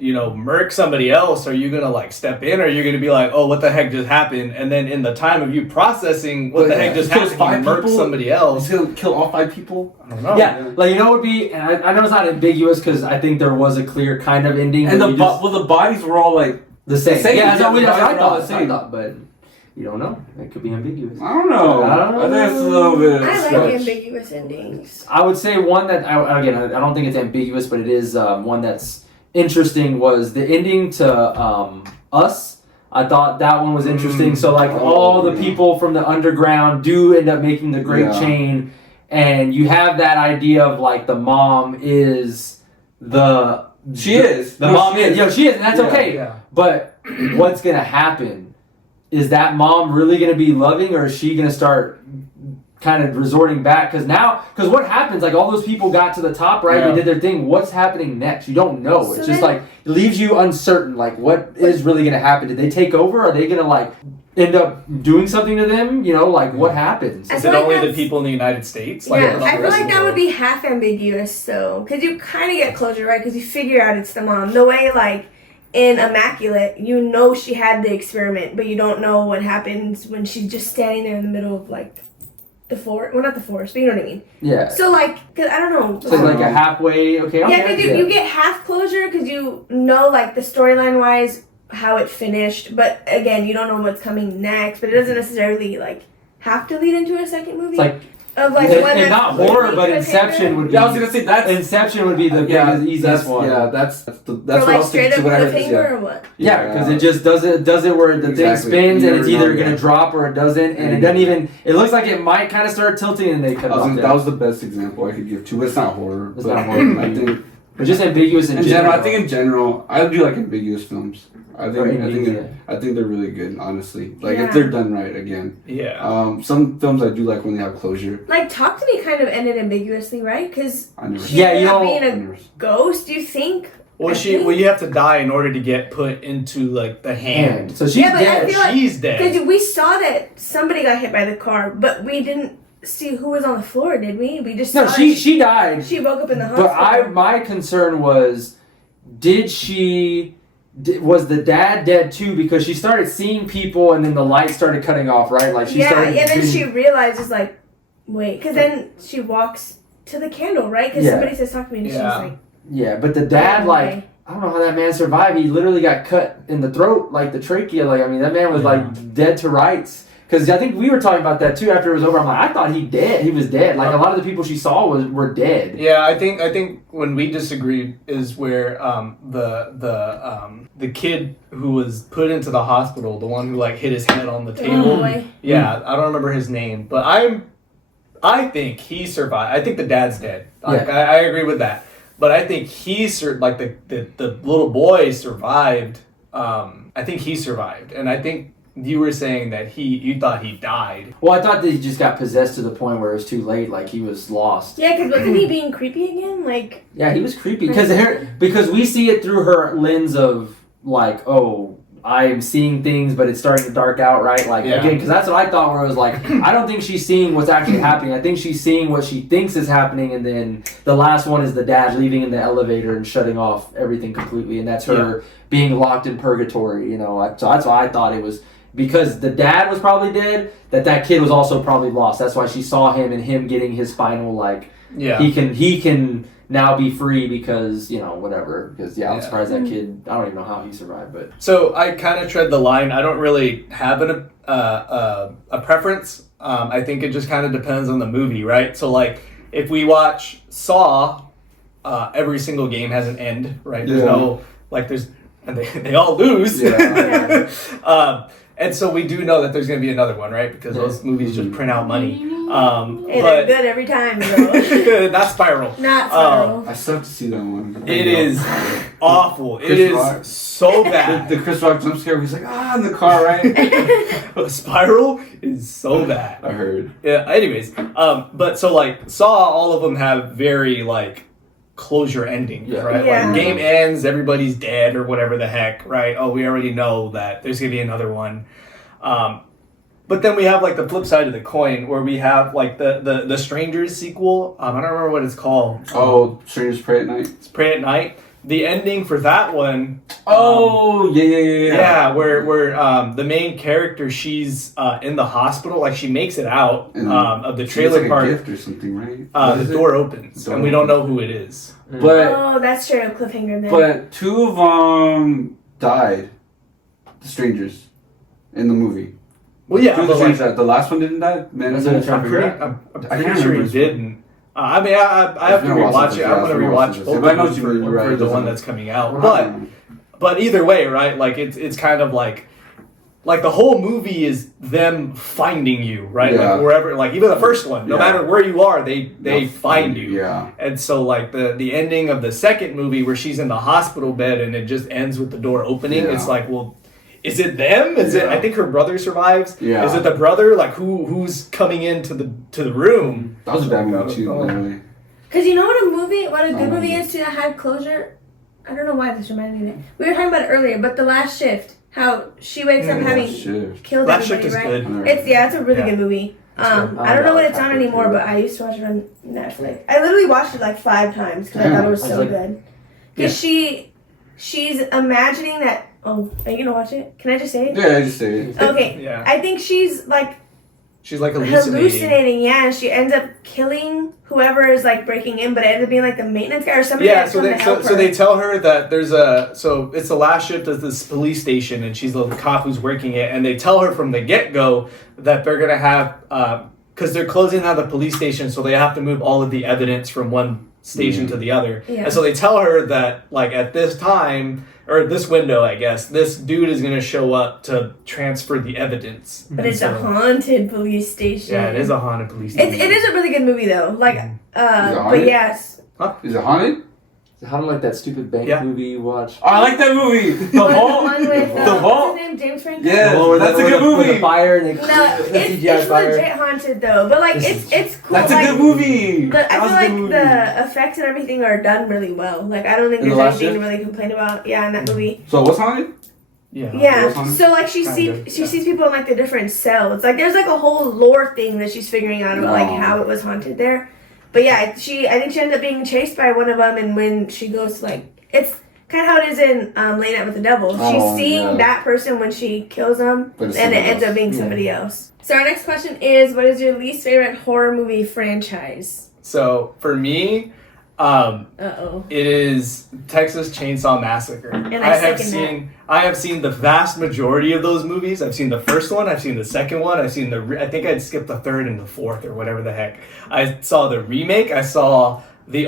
you know, murk somebody else, are you gonna like step in, or are you gonna be like, oh, what the heck just happened? And then in the time of you processing what the heck just happened, you murk somebody else. He's gonna kill all 5 people? I don't know. Yeah, like, you know, it would be, and I know it's not ambiguous because I think there was a clear kind of ending. And the bodies were all like the same. Yeah, that's what I I thought, but you don't know. It could be ambiguous. I don't know. I think it's a little bit. I like ambiguous endings. I would say one that I don't think it's ambiguous, but it is one that's interesting, was the ending to Us. I thought that one was interesting. So like all the people from the underground do end up making the Great Chain, and you have that idea of like the mom is the mom is, and that's okay. Yeah. But what's gonna happen is that mom really going to be loving, or is she going to start kind of resorting back? Because what happens, like all those people got to the top, right? They did their thing. What's happening next? You don't know. So it's just like, it leaves you uncertain. Like, what is really going to happen? Did they take over? Are they going to like end up doing something to them? You know, like what happens? Is it only the people in the United States? Like, I feel like that would be half ambiguous though, because you kind of get closure, right? Because you figure out it's the mom. The way like in Immaculate, you know she had the experiment, but you don't know what happens when she's just standing there in the middle of like the forest. Well, not the forest, but you know what I mean. Yeah. So like, cause I don't know. So like a halfway. Okay. Yeah, because you get half closure because you know like the storyline wise how it finished, but again you don't know what's coming next. But it doesn't necessarily like have to lead into a second movie. It's like. Of like and not horror, but Inception would be. Yeah, I was gonna say that Inception would be the easiest one. Yeah, that's what like I was straight thinking. up What I heard is, cliffhanger or what? Yeah, because it just does it where the thing spins and it's either gonna drop or it doesn't, and it doesn't even. It looks like it might kind of start tilting and they cut it off. That was the best example I could give too. It's not horror. It's not horror. I think, but just ambiguous in general. I think in general, I do like ambiguous films. I think they're really good. Honestly, like if they're done right, again. Yeah. Some films I do like when they have closure. Like Talk to Me kind of ended ambiguously, right? Because you know, being a ghost. Do you think? Well, you have to die in order to get put into like the hand. So she's dead. I feel like, she's dead. Because we saw that somebody got hit by the car, but we didn't see who was on the floor, did we? We just saw she died. She woke up in the hospital. But my concern was, was the dad dead too? Because she started seeing people and then the light started cutting off, right? Like she started. Yeah, and then she realizes like, wait, because then she walks to the candle, right? Because somebody says talk to me, and she's like, yeah, but the dad like. I don't know how that man survived. He literally got cut in the throat, like the trachea. Like, I mean, that man was like dead to rights. Because I think we were talking about that too after it was over. I'm like, I thought he was dead. Like a lot of the people she saw were dead. Yeah, I think when we disagreed is where the kid who was put into the hospital, the one who like hit his head on the table. Yeah, I don't remember his name, but I think he survived. I think the dad's dead. Like I agree with that. But I think the little boy survived. I think he survived, and I think you were saying that you thought he died. Well, I thought that he just got possessed to the point where it was too late, like he was lost. Yeah, because wasn't he being creepy again? Like yeah, he was creepy because we see it through her lens of like, oh, I'm seeing things, but it's starting to dark out, right? Like again, because that's what I thought. Where it was like, I don't think she's seeing what's actually happening. I think she's seeing what she thinks is happening, and then the last one is the dad leaving in the elevator and shutting off everything completely, and that's her being locked in purgatory. You know, so that's why I thought it was because the dad was probably dead. That kid was also probably lost. That's why she saw him and him getting his final like. Yeah. He can now be free because, you know, whatever. Because, I'm surprised that kid, I don't even know how he survived. But so I kind of tread the line. I don't really have a preference. I think it just kind of depends on the movie, right? So, like, if we watch Saw, every single game has an end, right? There's no, like, they all lose. Yeah. And so we do know that there's going to be another one, right? Because those movies just print out money. They're good every time, though. Not Spiral. Not Spiral. I still have to see that one. It is awful. It is so bad. The Chris Rock jump scare, he's like, in the car, right? Spiral is so bad. I heard. Yeah, anyways. But so, like, Saw, all of them have very, like, closure ending, right? Yeah. Like game ends, everybody's dead or whatever the heck, right? Oh, we already know that there's gonna be another one. But then we have like the flip side of the coin where we have like the Strangers sequel. I don't remember what it's called. Strangers Pray at Night. It's Pray at Night. The ending for that one. Yeah. Where the main character, she's in the hospital, like she makes it out of the trailer like park. A gift or something, right? The door opens, and we don't know who it is. But that's straight up cliffhanger then. But two of them died. The strangers in the movie. Well, yeah, the last one didn't die. Man, I'm pretty sure he didn't. I mean, I have to rewatch it. I'm going to rewatch both of them for the one that's coming out. But either way, right? Like it's kind of like the whole movie is them finding you, right? Yeah. Like wherever, like even the first one, no matter where you are, they find you. Yeah. And so like the ending of the second movie where she's in the hospital bed and it just ends with the door opening, it's like, well, is it them? Is it? I think her brother survives. Yeah. Is it the brother? Like who's coming into the room? That was a bad movie too. Literally. Because you know what a good movie is to have closure? I don't know why this reminded me of it. We were talking about it earlier, but The Last Shift. How she wakes up having killed Last everybody, Shift is right? good. It's a really good movie. I don't know what it's on anymore, but I used to watch it on Netflix. I literally watched it like 5 times because I thought it was so good. Because she's imagining that. Oh, are you gonna watch it? Can I just say it? Yeah, just say it. Okay. Yeah. I think she's like hallucinating. Yeah, and she ends up killing whoever is like breaking in, but it ends up being like the maintenance guy or somebody. Yeah, so they tell her that there's it's the last shift at this police station, and she's the cop who's working it, and they tell her from the get-go that they're gonna have because they're closing down the police station, so they have to move all of the evidence from one station to the other, and so they tell her that like at this time or this window, I guess, this dude is gonna show up to transfer the evidence. But it's a haunted police station. Yeah, it is a haunted police station. It is a really good movie though. Like, but yes. Huh? Is it haunted? How like that stupid bank movie you watch? Oh, I like that movie. The Vault. The Vault. What's his name? James Franco. Yeah, that's a good movie. The fire and it's legit haunted though, but like it's cool. That's like, a good movie. I feel like the effects and everything are done really well. Like I don't think there's anything to really complain about. Yeah, in that movie. So what's haunted? Yeah. So like she sees people in like the different cells. Like there's like a whole lore thing that she's figuring out about like how it was haunted there. But yeah, I think she ends up being chased by one of them, and when she goes like, it's kind of how it is in Late Night with the Devil. She's seeing that person when she kills them, and it ends up being somebody else. So our next question is, what is your least favorite horror movie franchise? So for me, it is Texas Chainsaw Massacre. And I have seen the vast majority of those movies. I've seen the first one. I've seen the second one. I've seen I think I'd skipped the third and the fourth or whatever the heck. I saw the remake. I saw the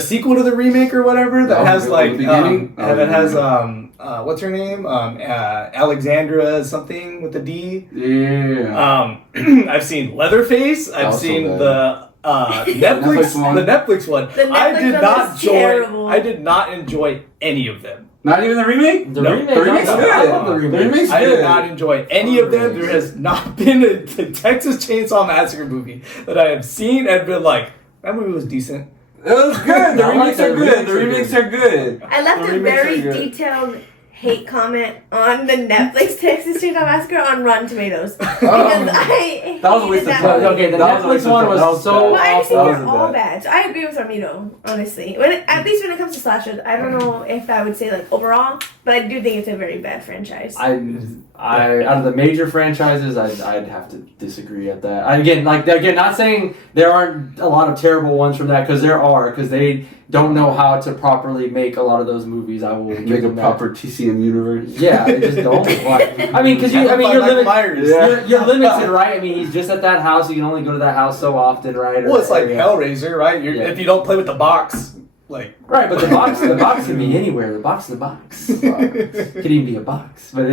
sequel to the remake or whatever that has like what's her name? Alexandra something with the D. Yeah. I've seen Leatherface. I've seen the Netflix one. I did not enjoy any of them. Not even the remake? The remake's good. I love the remake. I did not enjoy any of them. There has not been a Texas Chainsaw Massacre movie that I have seen and been like, that movie was decent. It was good. The remakes are good. The remakes are good. I left a very detailed hate comment on the Netflix Texas Chainsaw Massacre on Rotten Tomatoes because that was a waste of time. Okay, the Netflix one was so. Well, I think they're all bad. So I agree with Armito, honestly. At least when it comes to slashers, I don't know if I would say like overall, but I do think it's a very bad franchise. I out of the major franchises, I'd have to disagree at that. Again, not saying there aren't a lot of terrible ones from that, because there are, because they don't know how to properly make a lot of those movies. I will make a proper TCM universe. Yeah, they just don't. I mean, because you're limited, right? I mean, he's just at that house. You can only go to that house so often, right? Well, it's like Hellraiser, right? If you don't play with the box. Right, but the box can be anywhere. The box is the box. Could even be a box. But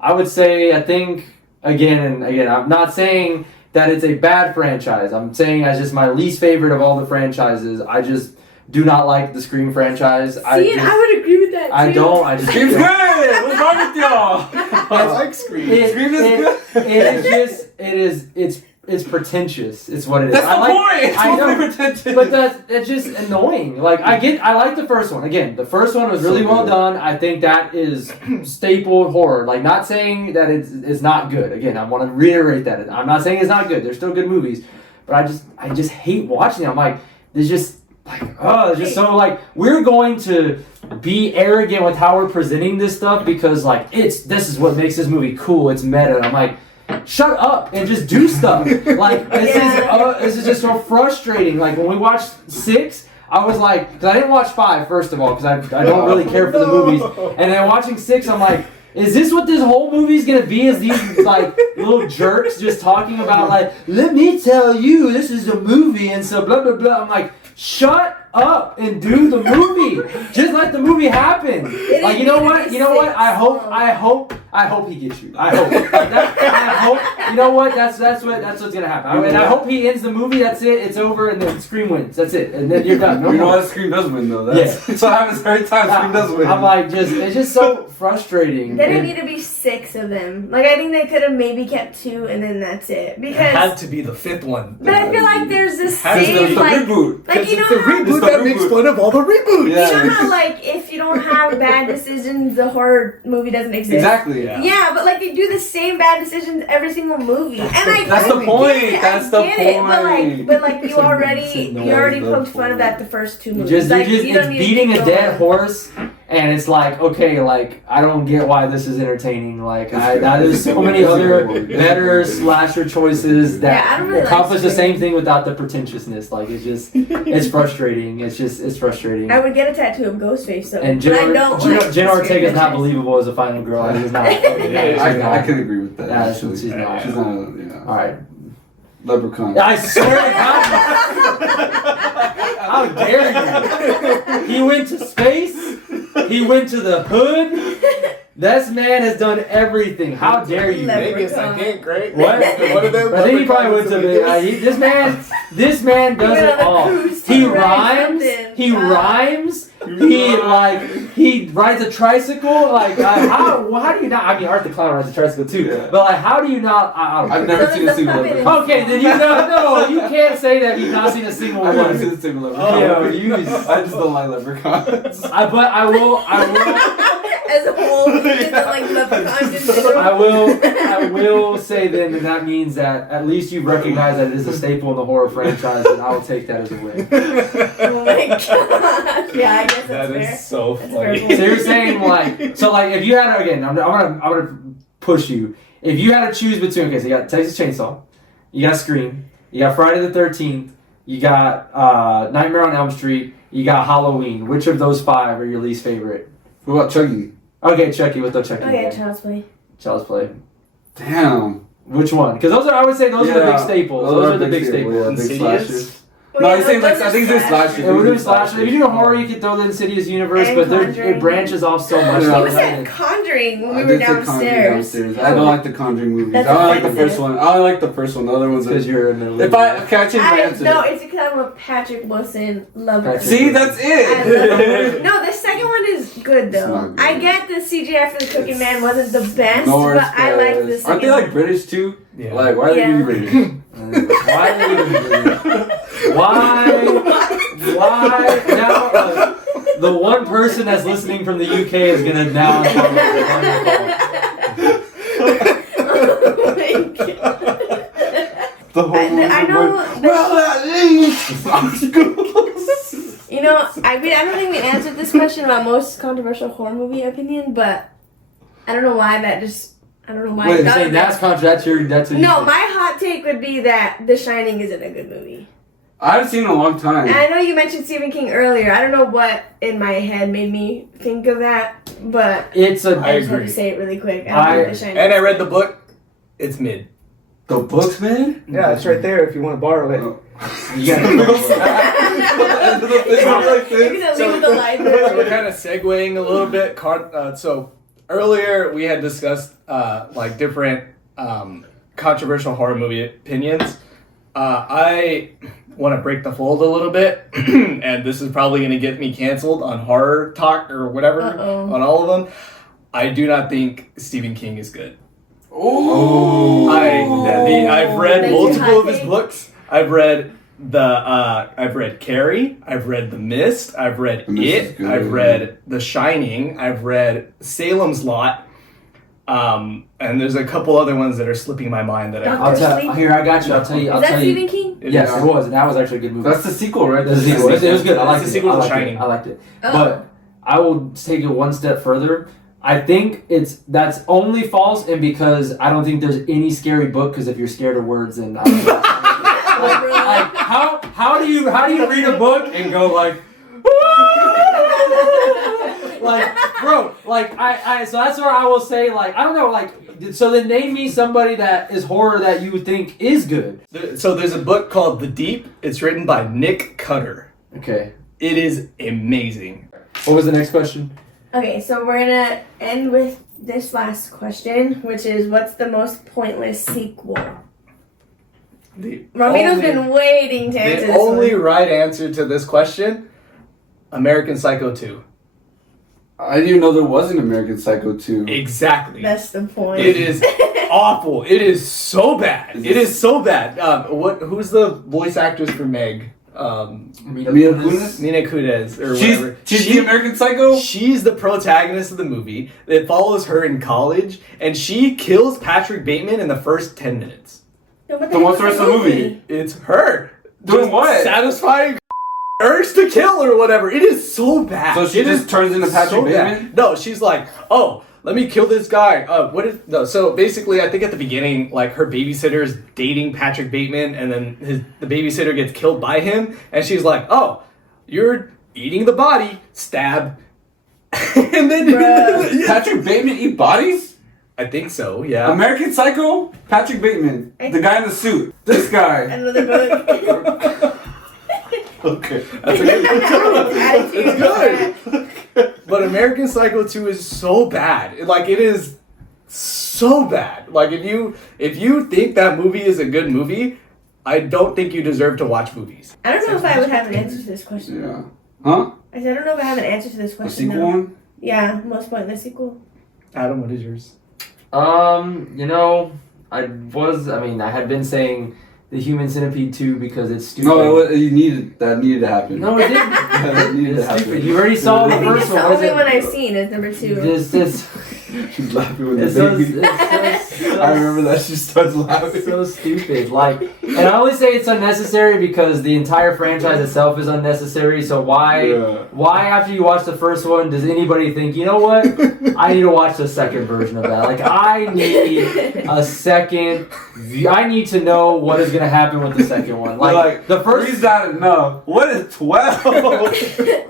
I would say, I think, again, I'm not saying that it's a bad franchise. I'm saying it's just my least favorite of all the franchises. I just do not like the Scream franchise. I would agree with that too. I don't. Scream's good! What's wrong with y'all? I like Scream. Scream is good. It's pretentious. It's what it is. That's the point. It's I know, pretentious. But that's just annoying. Like I like the first one. Again, the first one was really well done. I think that is staple horror. Like, not saying that it's not good. Again, I want to reiterate that. I'm not saying it's not good. They're still good movies. But I just hate watching them. I'm like, it's just so like, we're going to be arrogant with how we're presenting this stuff because like this is what makes this movie cool. It's meta. And I'm like, shut up and just do stuff. Like, this is just so frustrating. Like, when we watched 6, I was like, because I didn't watch 5 first of all, because I don't really care for the movies. And then watching 6, I'm like, is this what this whole movie's gonna be? Is these like little jerks just talking about like, let me tell you, this is a movie and so blah blah blah. I'm like, shut up and do the movie. Just let the movie happen. Like, you know what? I I hope he gets you. I hope. I hope. You know what? That's what's gonna happen. And I hope he ends the movie. That's it. It's over, and then Scream wins. That's it, and then you're done. No you know more. what? Scream does win though. That's what happens every time. Scream does win. I'm like, it's just so frustrating. There didn't need to be 6 of them. Like, I think they could have maybe kept 2 and then that's it. Because It had to be the 5th one. but I feel like there's this Has to be same the like, reboot. like you know It's the how reboot It's the that makes reboot. fun of all the reboots. Yeah. you know how like if you don't have bad decisions, the horror movie doesn't exist. Exactly. Yeah. Yeah, but like they do the same bad decisions every single movie, and I That's the I point. get it, That's I the get it, but like you already That's the poked fun point. of that the first 2 movies. You're just like, you it's don't need to beating keep a dead going. horse, and it's like, okay, like I don't get why this is entertaining. Like there's so many other better slasher choices Yeah, I that don't really like accomplish the Scream. same thing without the pretentiousness. Like it's frustrating. It's frustrating. I would get a tattoo of Ghostface though, And but I don't like Jenna Ortega is not franchise. believable as a final girl. She's not. I can agree with that. Yeah, actually. she's not. She's not. Yeah. All right. Leprechaun. I swear to God. How dare you? He went to space. He went to the hood. This man has done everything. How dare you? Vegas, I think, right? What? One of them. I think he probably went to the. This man does He went it on a all. cruise He to ride rhymes. something. He rhymes. He rides a tricycle. Like how do you not? I mean, Art the Clown rides a tricycle too. Yeah. But like, how do you not? I don't know. I've never So seen a does the single puppet Leprechaun. Okay, then you know. No, you can't say that you've not seen a single I've never one. seen a single Yo, Leprechaun. you. I just don't like leprechauns. But I will. As a whole, just not like Leprechaun in general. I will say then that means that at least you recognize that it is a staple in the horror franchise, and I will take that as a win. Oh my gosh. Yeah, I guess that's That fair. is so That's funny. fair. So you're saying like if you had again, I'm gonna push you. If you had to choose between, okay, so you got Texas Chainsaw, you got Scream, you got Friday the 13th, you got Nightmare on Elm Street, you got Halloween. Which of those 5 are your least favorite? What about Chucky? Okay, Chucky. What's the Chucky? Okay, again? Child's Play. Child's Play. Damn. Which one? Because those are, I would say, those are the big staples. Those are the big staples. Yeah, big Insidious? slashers. Well, No, yeah, he's saying those like I are think it's slashers. slashers. Yeah, we're doing slasher. If you do horror, you could throw the Insidious universe, And but Conjuring. it branches off so much. Yeah. You said Conjuring when we I were did say downstairs. I don't like the Conjuring movies. That's I don't like the offensive. first one. I don't like the first one. The other ones Because are. you're in the middle. If I can I change my answer. No, it's because I'm a Patrick Wilson lover. Patrick- See, that's I it. love no, the second one is good It's though. not good. I get the CGI for the Cooking Man wasn't the best, Nor but I like the second Aren't they like British too? Yeah. Like, why are they Yeah. being British? Why are they even doing that? Why? Now, the one person that's listening from the UK is gonna now. Oh my God. The whole I know that- Well, at least. You know, I mean, I don't think we answered this question about most controversial horror movie opinion, but I don't know why that just. I don't know why. I Wait, you're thought saying of that's that. controversial? That's what you No, think. my hot take would be that The Shining isn't a good movie. I haven't seen it in a long time. And I know you mentioned Stephen King earlier. I don't know what in my head made me think of that, but It's a. I just had agree. to say it really quick. I- I think The Shining. And I read the book. It's mid. The books, man. Yeah, it's right there if you want to borrow it. Oh. You gotta- Maybe they'll leave with the So we're library. kind of segueing a little bit. So earlier we had discussed like different controversial horror movie opinions. I want to break the fold a little bit, and this is probably going to get me canceled on horror talk or whatever Uh-oh. on all of them. I do not think Stephen King is good. Oh. I've read That's your multiple hot of his take? books. I've read Carrie. I've read The Mist. I've read The Mist is It. good. I've read The Shining. I've read Salem's Lot. And there's a couple other ones that are slipping my mind that Doctor I've I'll tell. Sleep? Here, I got you. I'll tell you. I'll Is that tell you. Stephen King? Yes, it was. And that was actually a good movie. That's the sequel, right? It was a sequel. It was good. I liked It's it. a sequel I to liked it. Shining. I liked it. Oh. But I will take it one step further. I think that's only false, and because I don't think there's any scary book. Because if you're scared of words, then I don't know. like how do you read a book and go like like bro like I so that's where I will say like I don't know like so then name me somebody that is horror that you would think is good. So there's a book called The Deep. It's written by Nick Cutter. Okay, It is amazing. what was the next question? Okay, so we're gonna end with this last question, which is, what's the most pointless sequel? Romito's been waiting to answer this The only one. right answer to this question, American Psycho 2. I didn't even know there was an American Psycho 2. Exactly. That's the point. It is awful. It is so bad. It is so bad. Who's the voice actress for Meg? Mila Kunis? Nina Kunis or She's whatever. the American Psycho? She's the protagonist of the movie. It follows her in college, and she kills Patrick Bateman in the first 10 minutes. Then what Then what's the rest of the movie? It's her. Doing Just what? Satisfying urge to kill or whatever. It is so bad. So she It just is turns into Patrick so bad. Bateman? No, she's like, oh, let me kill this guy. So basically, I think at the beginning, like, her babysitter is dating Patrick Bateman, and then the babysitter gets killed by him, and she's like, oh, you're eating the body, stab. And then Patrick Bateman eat bodies? I think so, yeah. American Psycho? Patrick Bateman. The guy in the suit. This guy. Another book. Okay. That's a good one. Attitude. It's good. But American Psycho 2 is so bad. It is so bad. Like, if you think that movie is a good movie, I don't think you deserve to watch movies. I don't know if I would have an answer to this question. Yeah. Huh? I said, I don't know if I have an answer to this The question. sequel though. one? Yeah, most pointless sequel. Adam, what is yours? I had been saying the Human Centipede 2 because it's stupid. No, that needed to happen. No, it didn't. That needed to It's happen. stupid. You already saw the I think first it's one. the Was only it? one I've seen is number 2. This She's laughing with it's the so, baby. I remember that she starts laughing. It's so stupid. And I only say it's unnecessary because the entire franchise itself is unnecessary. So why after you watch the first one does anybody think, you know what? I need to watch the second version of that. Like, I need a second. I need to know what is gonna happen with the second one. Like the first. Three's not enough. What is 12?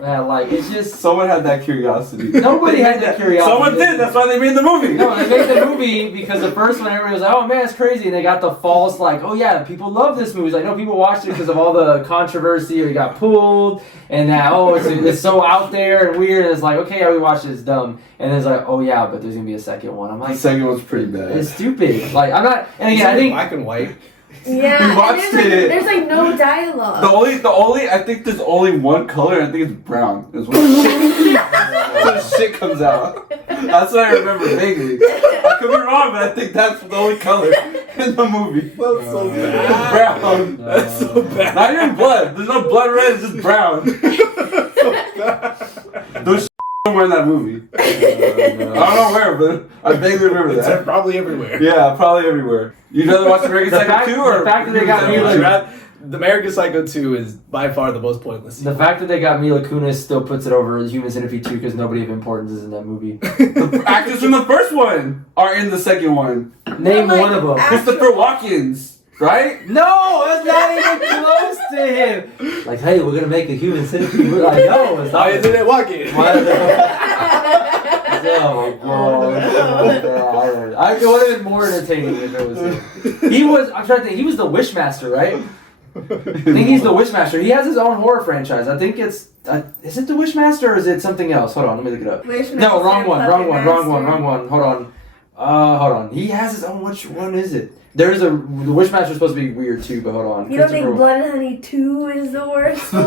Like, it's just. Someone had that curiosity. Nobody had that curiosity. Someone did. That's why they made the movie. No, they made the movie because the first one, everybody was like, oh man, it's crazy. And they got the false, like, oh yeah, people love this movie. It's like, no, people watched it because of all the controversy, or it got pulled, and now, it's so out there and weird. And it's like, okay, yeah, we watched it, it's dumb. And then it's like, oh yeah, but there's going to be a second one. I'm The like, second one's pretty bad. it's stupid. Like, I'm not, and again, I think. Black and white. Yeah, We watched and it. there's like no dialogue. The only I think there's only one color. I think it's brown. Is when shit comes out. That's what I remember vaguely. I could be wrong, but I think that's the only color in the movie. That's so bad. Brown. That's so bad. Not even blood. There's no blood red. It's just brown. There's somewhere in that movie. I don't know where, but I vaguely remember It's that. probably everywhere. Yeah, probably everywhere. You'd rather watch American Psycho 2 or the fact that they got The American Psycho 2 is by far the most pointless. The fact that they got Mila Kunis still puts it over Human Centipede 2 because nobody of importance is in that movie. The actors from the first one are in the second one. Name Like, one of them. Christopher Watkins, right? No, it's not even close to him. Like, hey, we're gonna make a Human Centipede. We're like, no, it's Why not. isn't it walking? Oh, God. I it would have been more entertaining if it was him. I'm trying to think, he was the Wishmaster, right? I think he's the Wishmaster. He has his own horror franchise. I think it's, is it the Wishmaster or is it something else? Hold on, let me look it up. Wishmaster, No, wrong one. Puppet Hold on. He has his own, which one is it? The Wishmaster's supposed to be weird too, but hold on. You don't think Blood and Honey 2 is the worst one?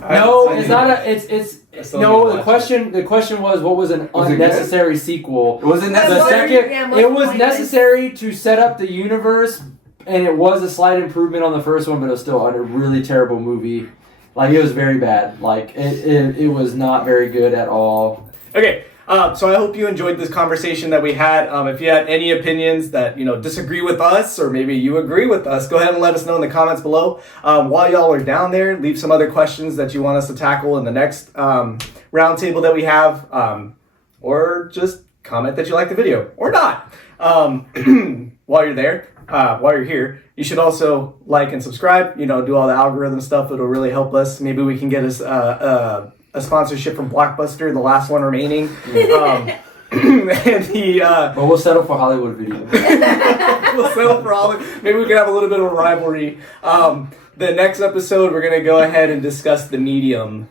No, it's not the question was what was an Was it unnecessary sequel. It wasn't The necessary. second, it was necessary to set up the universe, and it was a slight improvement on the first one, but it was still a really terrible movie. Like, it was very bad. Like, it was not very good at all. Okay, so I hope you enjoyed this conversation that we had. If you had any opinions that, disagree with us, or maybe you agree with us, go ahead and let us know in the comments below. While y'all are down there, leave some other questions that you want us to tackle in the next roundtable that we have, or just comment that you like the video, or not. While you're there, while you're here, you should also like and subscribe, do all the algorithm stuff. It'll really help us. Maybe we can get us a sponsorship from Blockbuster, the last one remaining. But we'll settle for Hollywood Video. We'll settle for all. Maybe we can have a little bit of a rivalry. The next episode, we're going to go ahead and discuss The Medium.